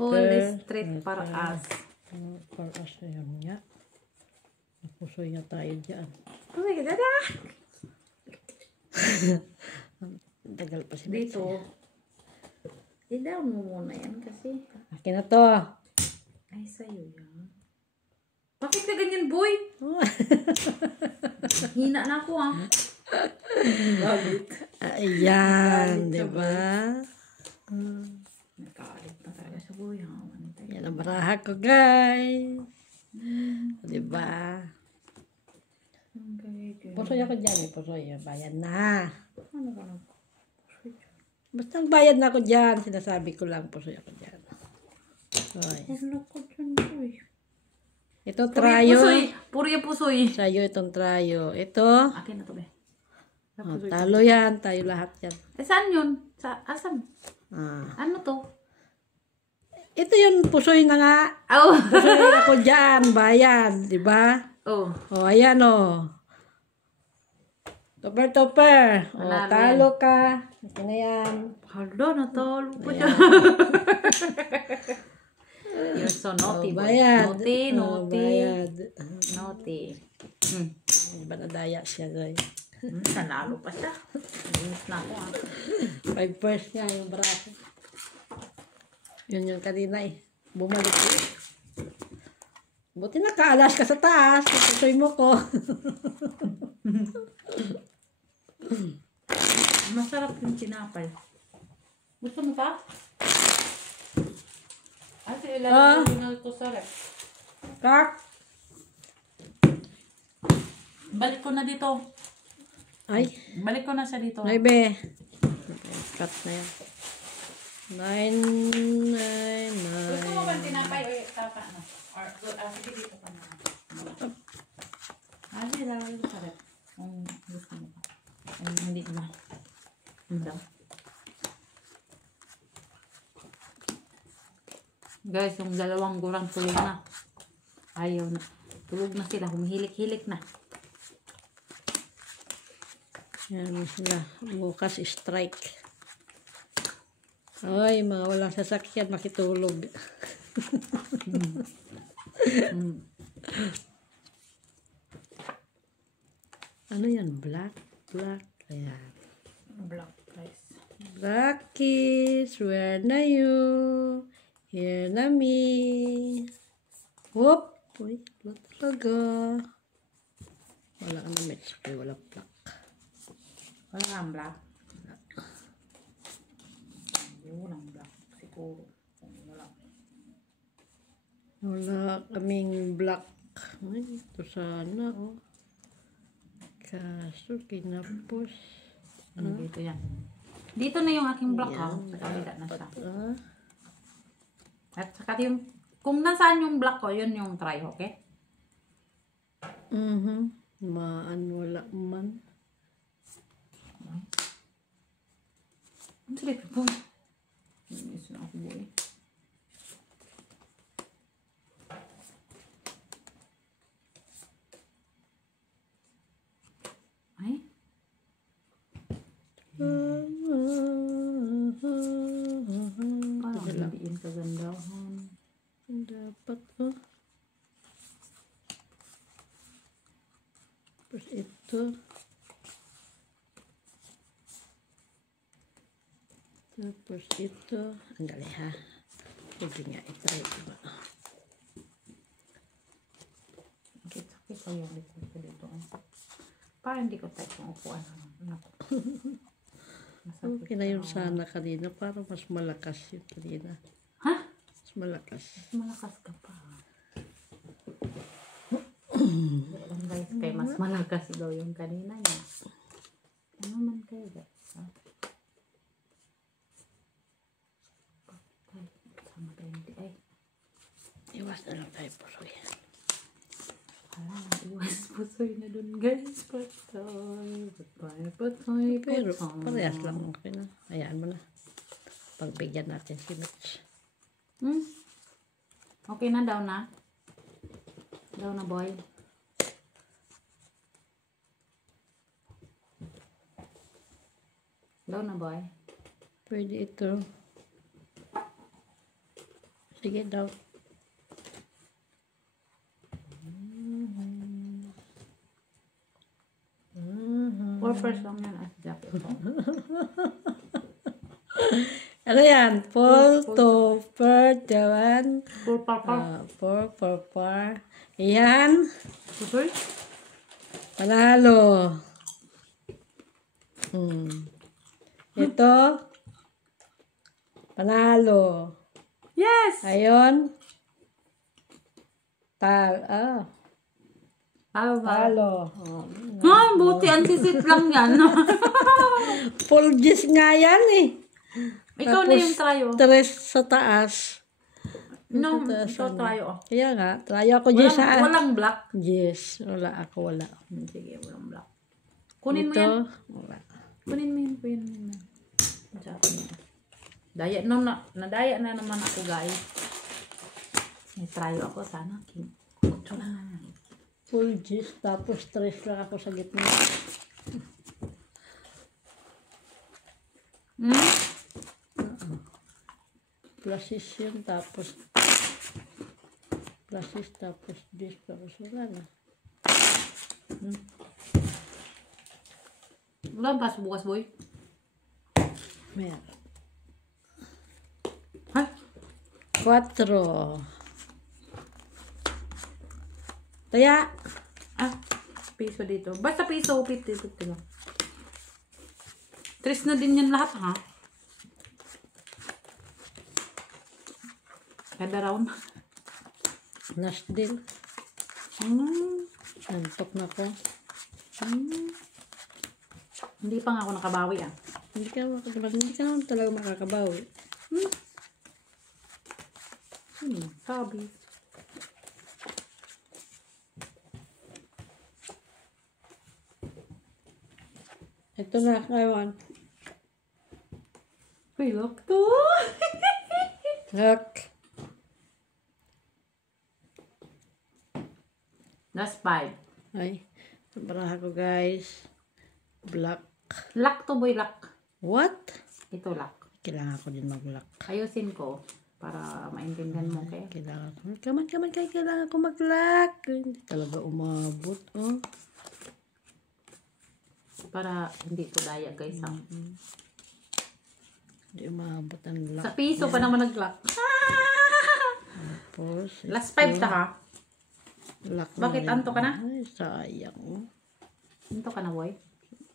Full street para us. Para us na yan nga. Napusoy nga tayo diyan. Pusoy ka dada! Tagal pa sila. Dito. I-down mo muna yan kasi. Akin na to. Ay, sa'yo yan. Bakit ka ganyan, boy? Hina na ako, ah. Bakit? Ayan, di ba? Nagkaalit na talaga sa boy, ha? Yan ang baraha ko, guys. Di ba? Pusoy ako dyan, eh. Pusoy. Bayad na. Ano ka na? Basta bayad na ako dyan. Sinasabi ko lang, pusoy ako dyan. Oy. Ano ko dyan, boy? Ito, Puri trayo. pusoy! Puri pusoy! Sa'yo itong trayo. Ito. Akin na to, be. Oh, talo yan. Tayo lahat yan. Eh, saan yun? Asan? Ah. Ano to? Ito yung pusoy na nga. Oh! Pusoy ako dyan. Bayad. Di ba? Oh. O, ayan o. Topper. O, Manalo talo ka. Ito na yan. Hala, natalo pa siya. You're so naughty, boy. Bayad. Naughty, O, naughty. bayad. Naughty. Iba na daya siya, guys. Nanalo pa siya. Linis na ako, ah. 5 first nga yung braso. Yun yung kanina eh. Bumalik eh. Buti nakaalas ka sa taas. Pusoy mo ko. Masarap yung tinapay. Gusto mo pa? Ate, ilalagay mo na ito sa rep. Kak. Balik ko na dito. Ay. Balik ko na siya dito. Ay, be. Cut na yan. 9, 9, 9. Gusto mo ba tinapay o tapa na? Or, sige dito pa na. Ate, ilalagay ko sa rep. Kung gusto mo pa. Ay, hindi na. Hindi. Guys, yung dalawang gurang tulog na. Ayaw na. Tulog na sila. Humihilik-hilik na. Yan sila. Bukas strike. Ay, mga walang sasakyan makitulog. Ano yan? Black? Black. Ayan. Black rice. Blackies, where na you? Here na me. Whoop! Uy, wala talaga. Wala ka na match. Kaya wala black. Wala kang black? Walang black. Siguro. Wala. Wala kaming black. Ay, ito sana, oh. Kaso, kinapos. Dito yan. Dito na yung aking block, ha? Sa kabila na siya. At saka yung, kung nasaan yung block ko, yun yung try, okay? Wala man. Ang silip po. Inis na ako, boy. Ay? Parang hindi kagandahan. Dapat Tapos ito. Tapos ito. Ang dali ha. Pwede nga itry. Diba? Sakit ko yung likod ko dito. Parang hindi ko type yung upuan. Okay na yun sana kanina. Parang mas malakas yun kanina. Ha? Mas malakas. Mas malakas ka pa. Guys, kaya mas malakas daw yung kanina niya. Ano man kayo guys? Ha? Sama tayo hindi ay. Iwas na lang tayo pusoy. Iwas pusoy na dun guys. Patoy. Pero parehas lang okay na. Hayaan mo na. Pagbigyan natin si Mitch. Okay na daw na. Daw na boy. Daw na boy. Pwede ito. Sige daw. Purpose lang yan as jacket. Ano yan? Full to per jawan. Purple. Yan. Pusoy? Panalo. Ito. Panalo. Yes! Ayon. Talo. Buti ang sisit lang yan. Full gis nga yan eh. Ikaw na yung tryo. Tres sa taas. No, ikaw tryo. Kaya nga, tryo ako gis ha. Walang black. Yes, wala ako, wala. Sige, walang black. Kunin mo Ito, yan. wala. Kunin mo yun. Daya nadaya na naman ako guys. May tryo ako sana. Ito na. Full gis, tapos tres lang ako sa gitna. Pluses yun, tapos gis, tapos wala na. Wala ba bukas boy? Meron. Ha? 4. Taya. Piso dito. Basta piso, 50 lang. Tres na din yan lahat ha? Kada round. Last deal. Nantok na ko. Hindi pa nga ako nakabawi Hindi ka naman talaga makakabawi. Sabi. Ito na, kawan. Uy, look to. Look. That's 5. Ay, baraha ko guys. Black. Lock to boy, lock. What? Ito lock. Kailangan ko din mag-lock. Ayusin ko para maintindihan mo, okay? Kailangan ko. Kaman, kailangan ko mag-lock. Hindi talaga umabot, oh. Para hindi ko daya, guys, ha? Hindi umabot ang lock. Sa piso pa naman nag-lock. Tapos, Last 5 ta, ha? lock Bakit? na rin. Anto ka na? Ay, sayang. Ito ka na, boy.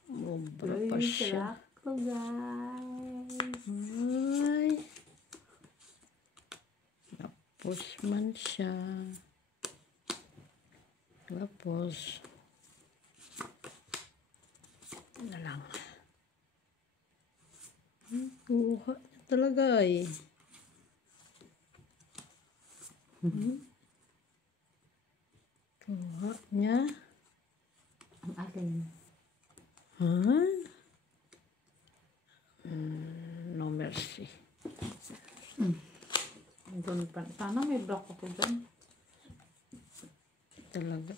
Mubra pa siya. Lock ko, guys. Ay. Tapos man siya. Tapos. Ito na lang. Kuha niya talaga eh. Kuha niya. Ang alin. Ha? No mercy. Doon pa. Sana may block ako dyan. Talaga.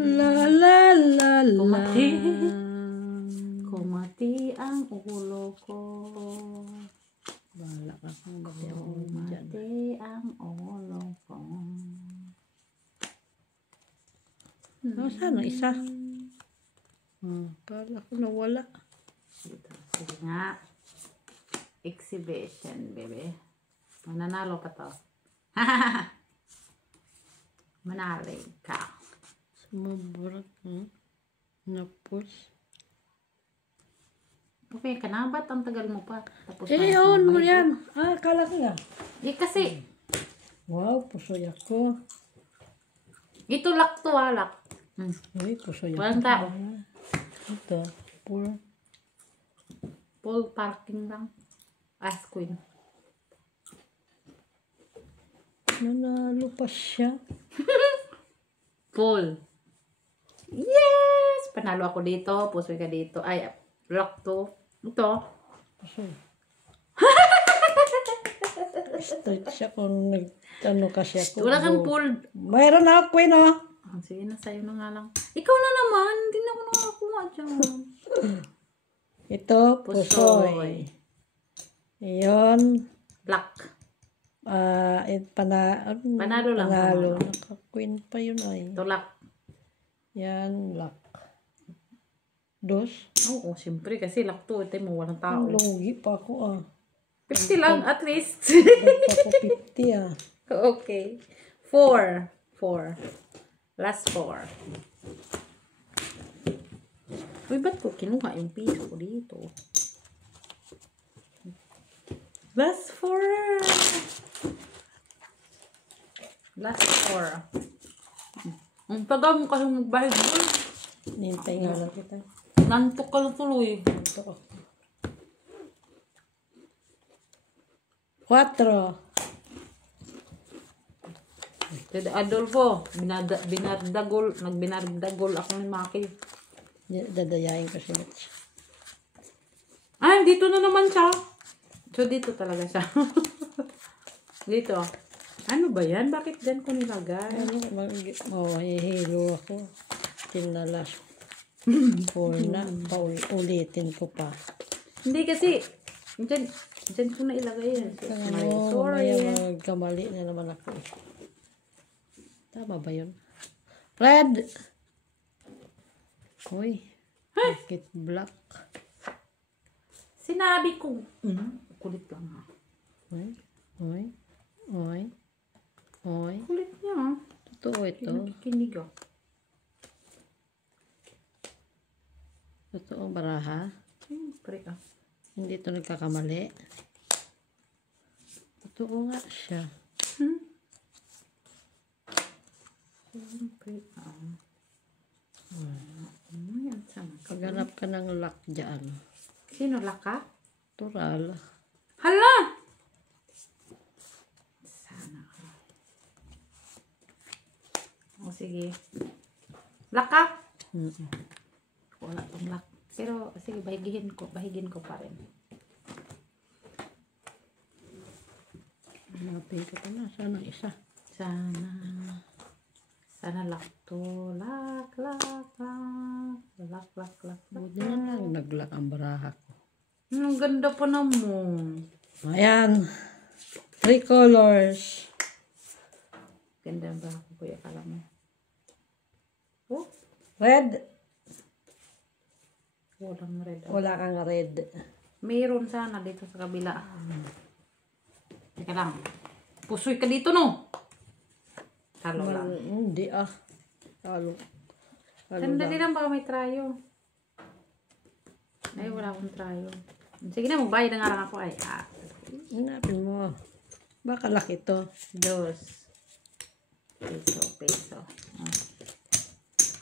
La la la la. Kumati. Kumati ang ulo ko. Bahala ka kung ba't ako dyan. Kumati ang ulo ko. Sana isa. Kala ko nawala. Dito. Sige nga. Exhibition, baby. Mananalo pa to. Manalig ka. Sumabrak. Napos. Okay ka na? Ba't ang tagal mo pa? Tapos On mo yan. Kala ko nga. Eh, kasi, Wow, pusoy ako. ito lock to lock. Uy, pusoy ako. Walang tao. Ito, poor. Full parking lang. As queen. Nanalo pa siya. Full. Yes! Panalo ako dito. Pusoy ka dito. Ay, lock to. Ito. Pusoy. Straight siya kung nag-ano kasi ako. Wala kang full. Mayroon na ako, Queen, oh. Sige na, sa'yo na nga lang. Ikaw na naman. Hindi na ako nakakuha dyan. Ito, pusoy. Iyon. Black. Panalo lang. Panalo. Naka-queen pa yun ay. Ito lock. Yan, lock. Dos. Oo, siyempre. Kasi lock to. Ito mo, walang tao. Lugi pa ako, 50 lang, at least. Dagpa ko 50, Okay. 4. Last 4. Uy, ba't ko kinuha yung piso ko dito? Last 4. Last 4. Ang tagal mo kasi magbahid doon. Nintay nga lang kita. Nantok ka na tuloy. Ito ko. 4. Dede Adolfo, nagbinardagol ako ni Maki. Dadayain ko si Mitch. Ah, dito na naman siya. So, dito talaga siya. Dito. Ano ba yan? Bakit dyan ko nilagay? Hihilo ako. Tinalas. 4 na. Ulitin ko pa. Hindi kasi, dyan ko na ilagay yan. Sorry. Magkamali na naman ako. Tama ba yun? Red! Uy. Bakit black? Sinabi ko. Kulit lang ha. Uy. Kulit niya ha. Totoo ito. Nakikinig ako. Totoo baraha. Siyempre ah. Hindi ito nagkakamali. Totoo nga siya. Siyempre ah. Yan sama. Paghanap ka ng lock dyan. Sino laka? Tural. Hala! Sana ka. O sige. Laka? Wala pang lock. Pero sige, bahigin ko pa rin. Hanapin ko pa na. Sana isa. Sana lock to. Lock. Buti na lang nag-lock ang baraha ko. Ang ganda pa naman. Ayan. 3 colors. Ganda ba ako, kuya? Kala mo. Oh, Red. walang red. Wala kang red. Mayroon sana dito sa kabila. Teka lang. Pusoy ka dito, no? Talo lang. Hindi Talo. Sandali lang, baka may trayo. Ay, wala akong trayo. Sige na, magbayad na nga lang ako. Ay, Hanapin mo. Baka laki to. 2 peso.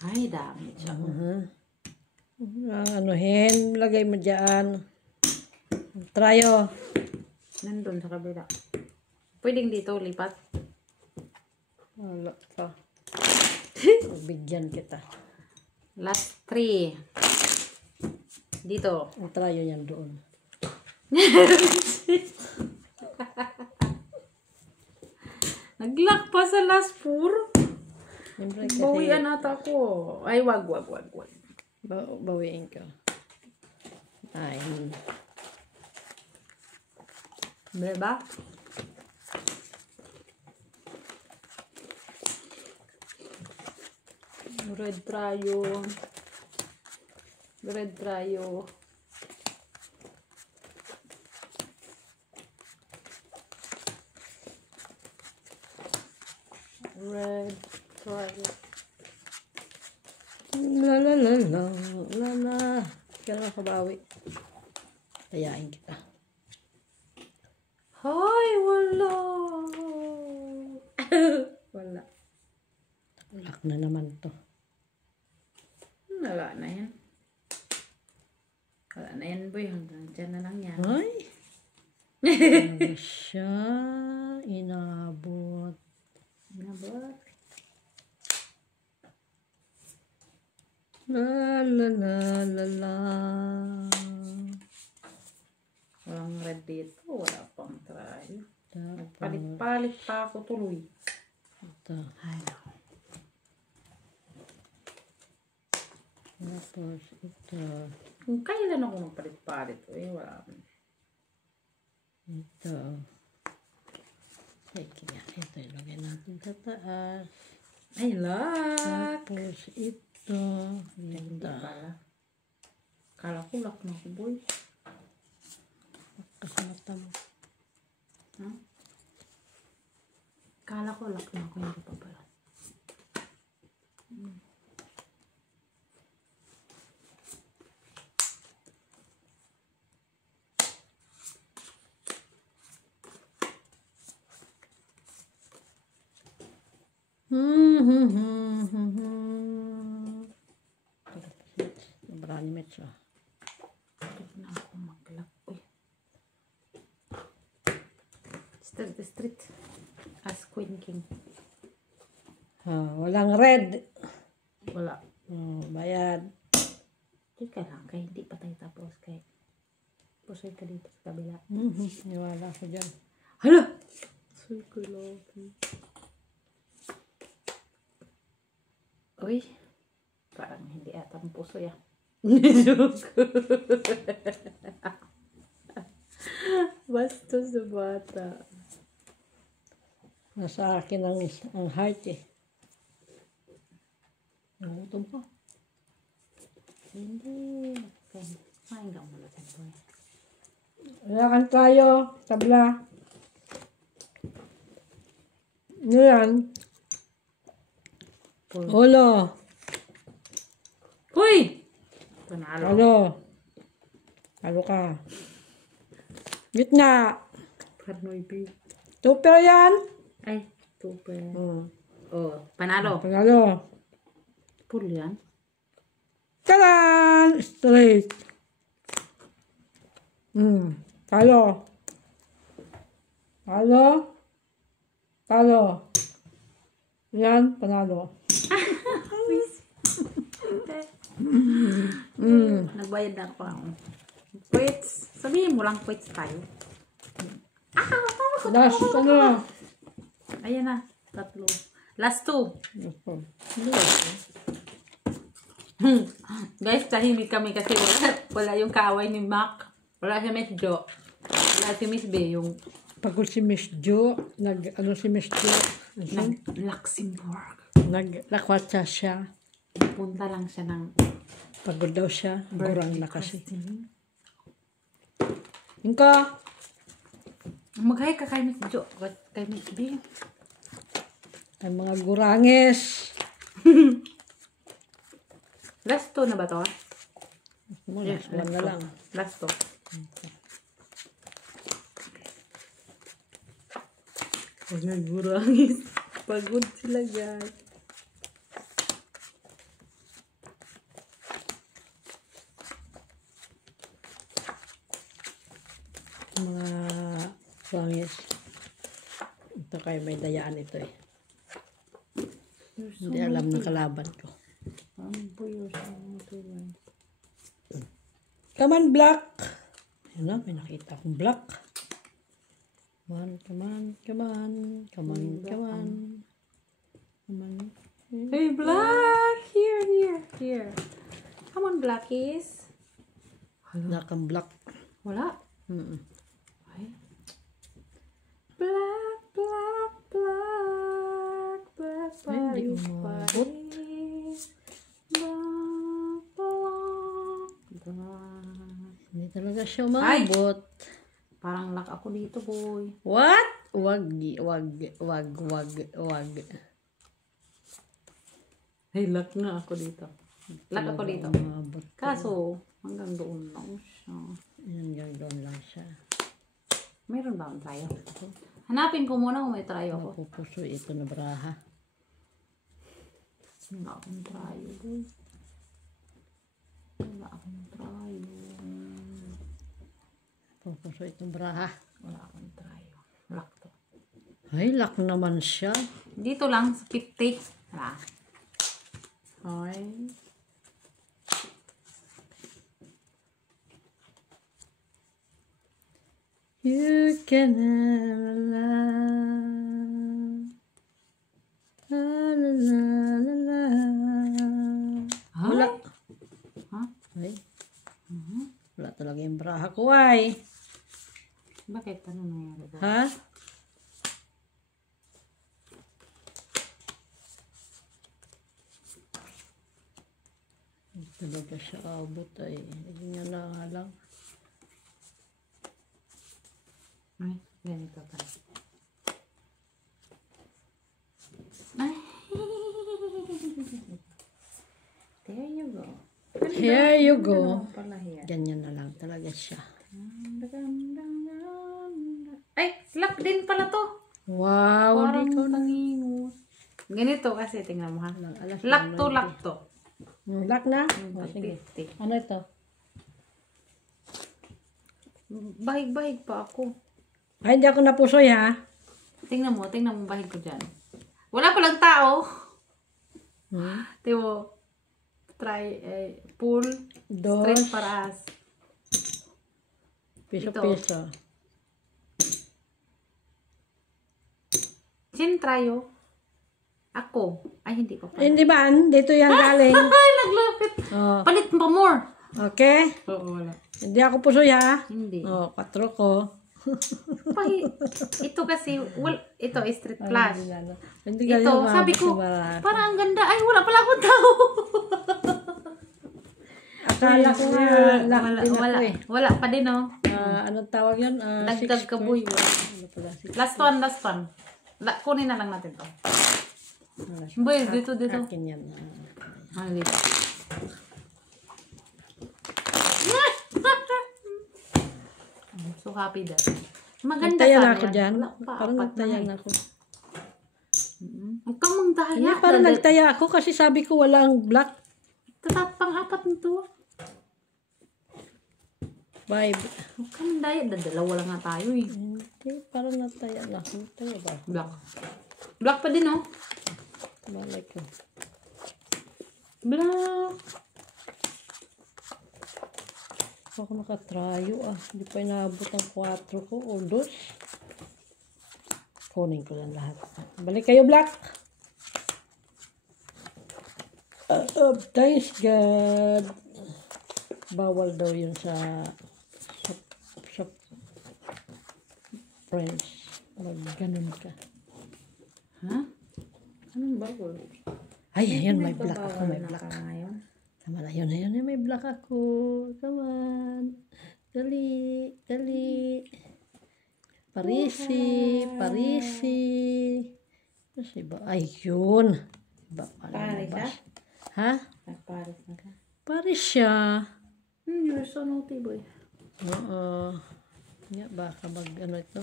Ay, dami siya. Anuhin, lagay mo dyan. Tryo. Nandun sa kabila. Pwedeng dito lipat. Wala pa. Bigyan kita. Last 3. Dito. Ang tryo yan doon. Nag-lock pa sa last 4. Siyempre kasi Bawian ata ko. Ay, wag. bawiin ka. Ay. Diba? Red Tryo. Red Tryo. Red Tryo. La la la la la la. Kaya makabawi. Tayain kita. Hoy, wala. Wala. Lock na naman to. Wala na yan. Wala na yan, boy. Hanggang dyan na lang yan. Ay. Ano siya? Inabot. Nabot. La la la la la. Walang red dito. Wala pang try. Tapos, Palit-palit pa ako tuloy. ito. Ay, naku. Tapos, ito. Kung kailan ako magpalit-palit, eh, wala. Ito. Sige, ito ilagay natin sa taas. Ay, lock! Tapos, ito. Hindi Ito. pala. Kala ko lock na ako, boy. Kasi mata mo. Huh? Kala ko lock na ako, hindi pa pala. Brani metro. Huwag na ako mag-lock. Uy. Street. As Queen King. Walang red. Wala. Bayad. Teka lang, kaya hindi pa tayo tapos. Kaya pusoy ka dito sa kabila. Niwala ko dyan. Hala! Soy ko lagi. Uy. Parang hindi ata ang puso yan. Basta sa bata. Nasa akin ang heart eh. Nagutom pa. Hindi. Kain ka muna sa boy. Wala tayo. Tabla. Ano yan? Ulo. Hoy! Panalo. Ano? Ano ka? Gitna. Parnoy big. Tuper yan. Ay, super. Oh, panalo. Panalo. Full yan. Talan! Straight. Talo. Talo. Talo. Yan, panalo. Nagbayad na ako. Quits. Sabihin mo lang quits tayo. Last, ano? Ayan na. 3. Last 2. Guys, tahimik kami kasi wala yung kaaway ni Mac. Wala si Miss Jo. Wala si Miss B. Yung Pagod si Miss Jo, si Miss Jo? Luxembourg. Naglakwatsa siya. Punta lang siya ng Pagod daw siya. Gurang na kasi. Christine. Inka! Mag-hi ka kay Miss Jo. Kay Miss B. Ay mga gurangis. Last 2 na ba to? Muna, one na lang. Last 2. Huwag nagburangis. Pagod sila, guys. Mga bangis. Ito kayo may dayaan ito eh. Hindi alam ng kalaban ko. Come on, Black! Ayun na, may nakita akong Black. Come on, come on, come on. Come on, come on. Come on. Hey, Black! Here. Come on, Blackies. Wala kang Black. Wala. Mm-mm. Ay. Black, black, black, black, Ay, hindi black, umabot. Hindi talaga siya umabot. Parang lock ako dito, boy. What? Wag. Hey, lock nga ako dito. Lock ako dito. Umabot. Kaso, hanggang doon lang siya. Hanggang doon lang siya. Mayroon ba akong tayo? Hanapin ko muna kung may tayo ako. Mapupuso ito na braha. Wala akong tayo, boy. Wala akong tayo. Mapupuso itong braha. Wala akong tayo. Lock to. Ay, lock naman siya. Dito lang, sa 50. Wala. Ay. You can never love. La la la la la. Wala. Ha? Ay. Wala talaga yung braha ko ay. Bakit? Ano nangyari ba? Ha? Hindi talaga siya abot ay. Hindi niya na lang. Ay, ganito pa. Ay. There you go. Here you go. Pala here. Ganyan na lang talaga siya. Ay, lock din pala to. Wow, Parang di ko na. nangingus. Ganito kasi, tingnan mo ha. Alas Lock to. Lock na? Oh, sige. 50. Ano ito? Bahig-bahig pa ako. Ay, hindi ako napusoy ha. Tingnan mo bahig ko dyan. Wala palang tao. Hmm? Tiwo, try, pull, straight Dos. para as. Piso-piso. Sin tryo? Ako. Ay, hindi pa pala. Hindi ba? Dito yan galing. Ay, naglapit. Oh. Palit pa more. Okay? Oo, wala. Hindi ako pusoy ha. Hindi. Oh, 4 ko. Ito kasi, ito is street flash. Hindi Ito, sabi ko, parang ang ganda. Ay, wala pala akong tao. Akala ko nga, lock din ako eh. Wala pa din, oh. Anong tawag yun? Dagdag ka, boy. Ano pala? Last one. Kunin na lang natin to. Boy, dito. Akin yan. Dito. I'm so happy that. Maganda Nagtayan sana ako yan. dyan. Wala pa, Parang apat na nagtayan eh. ako. Huwag kang mangdaya. Hindi, parang nagtaya ako kasi sabi ko walang black. Pang-apat nito. 5. Huwag kang mangdaya. Dalawa lang nga tayo eh. Hindi, parang nagtaya na. Nagtaya ba? Black. Black pa din, oh. Malay ko. Black. Ako nakatrayo ah. Hindi pa inaabot ang 4 ko o 2. Kunin ko lang lahat. Balik kayo, Black. Thanks God. Bawal daw yun sa friends. Mag ganun ka. Ha? Anong bawal? Ay, ayun, may black ako, may black. Ngayon. Tama na, yun, may black ako. Come on. Dali. Parisi. Kasi ba? Ayun. Ba, Paris, ha? Ha? Paris na ka. Paris siya. You're so naughty, boy. Oo. Nga, baka ano ito.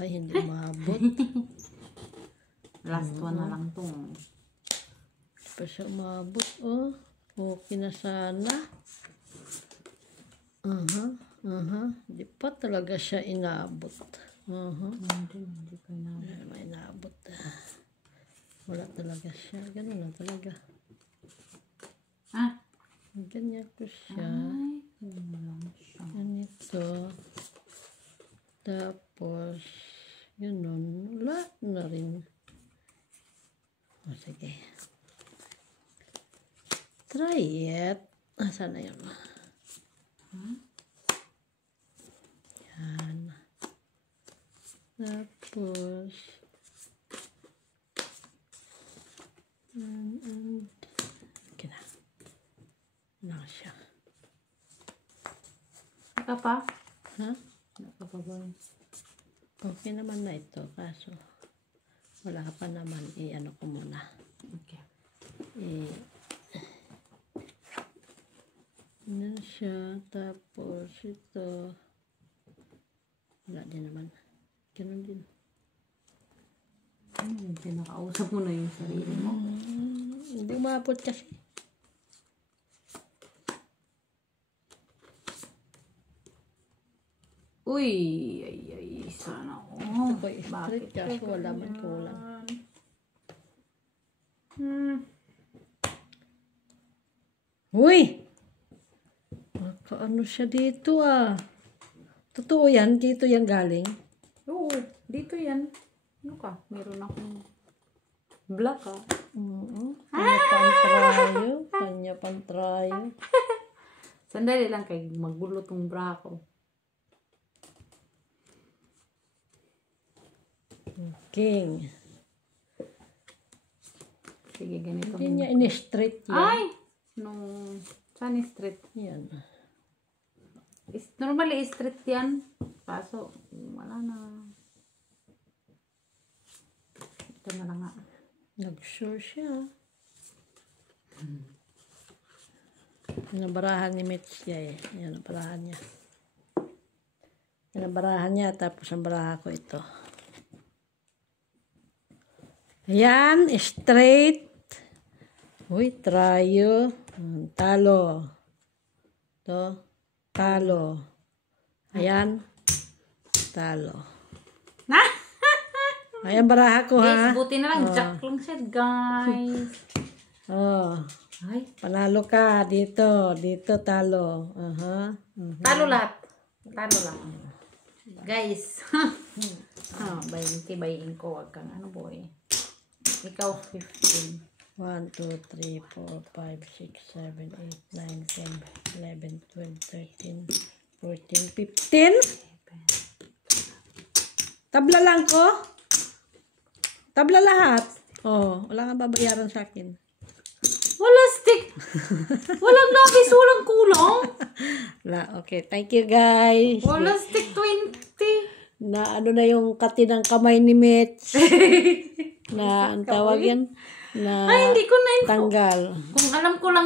Ay, hindi umabot. Last one na lang to. Hindi pa siya umabot, oh. Okay na sana. Hindi pa talaga siya inabot. Hindi pa na. May inabot. Wala talaga siya. Ganun lang talaga. Ganyan ko siya. Ganito. Tapos, ganun. Wala na rin. O, sige. Try it. Sana yun? Yan. Tapos, okay na. Ano siya? Naka pa? Ha? Naka pa ba? Okay naman na ito. Kaso, wala ka pa naman. I-ano ko muna. Okay. Yan siya. Tapos, ito. Wala din naman. Ganun din. Pinakausap mo na yung sarili mo. Hindi umabot kasi. Uy, ay, sana ako. Ako'y straight kasi wala man kulang. Uy! Ano siya dito ah. Totoo yan? Dito yan galing? Oo, dito yan. Ano ka? Meron akong black Kanya pang trayo. Sandali lang kay magulo tong bra ko. King. Sige, ganito. Hindi niya in-straight yan. Ay! Saan straight? Yan. Normally straight yan. Kaso, wala na. Ito na lang nga. Nag-sure siya. Yan ang barahan ni Mitch siya eh. Yan ang barahan niya. Yan ang barahan niya. Tapos ang baraha ko ito. Ayan. Straight. Uy, trayo. Talo. Ito. Talo. Ayan. Talo. Ayan baraha ko ha. Guys, buti na lang. Jack lang siya, guys. Ay. Panalo ka. Dito. Dito talo. Talo lahat. Talo lang. Guys. 20 ko. Wag kang ano boy. Ikaw 15. 1, 2, 3, 4, 5, 6, 7, 8, 9, 10, 11, 12, 13, 14, 15. Tabla lang ko. Tabla lahat. Oh, wala kang babayaran sa akin. Wala stick. Walang labis, walang kulang. Okay, thank you guys. Wala stick 20. Na ano na yung kati ng kamay ni Mitch. Na ang tawag yan. Na Ay, hindi ko na tanggal. Kung alam ko lang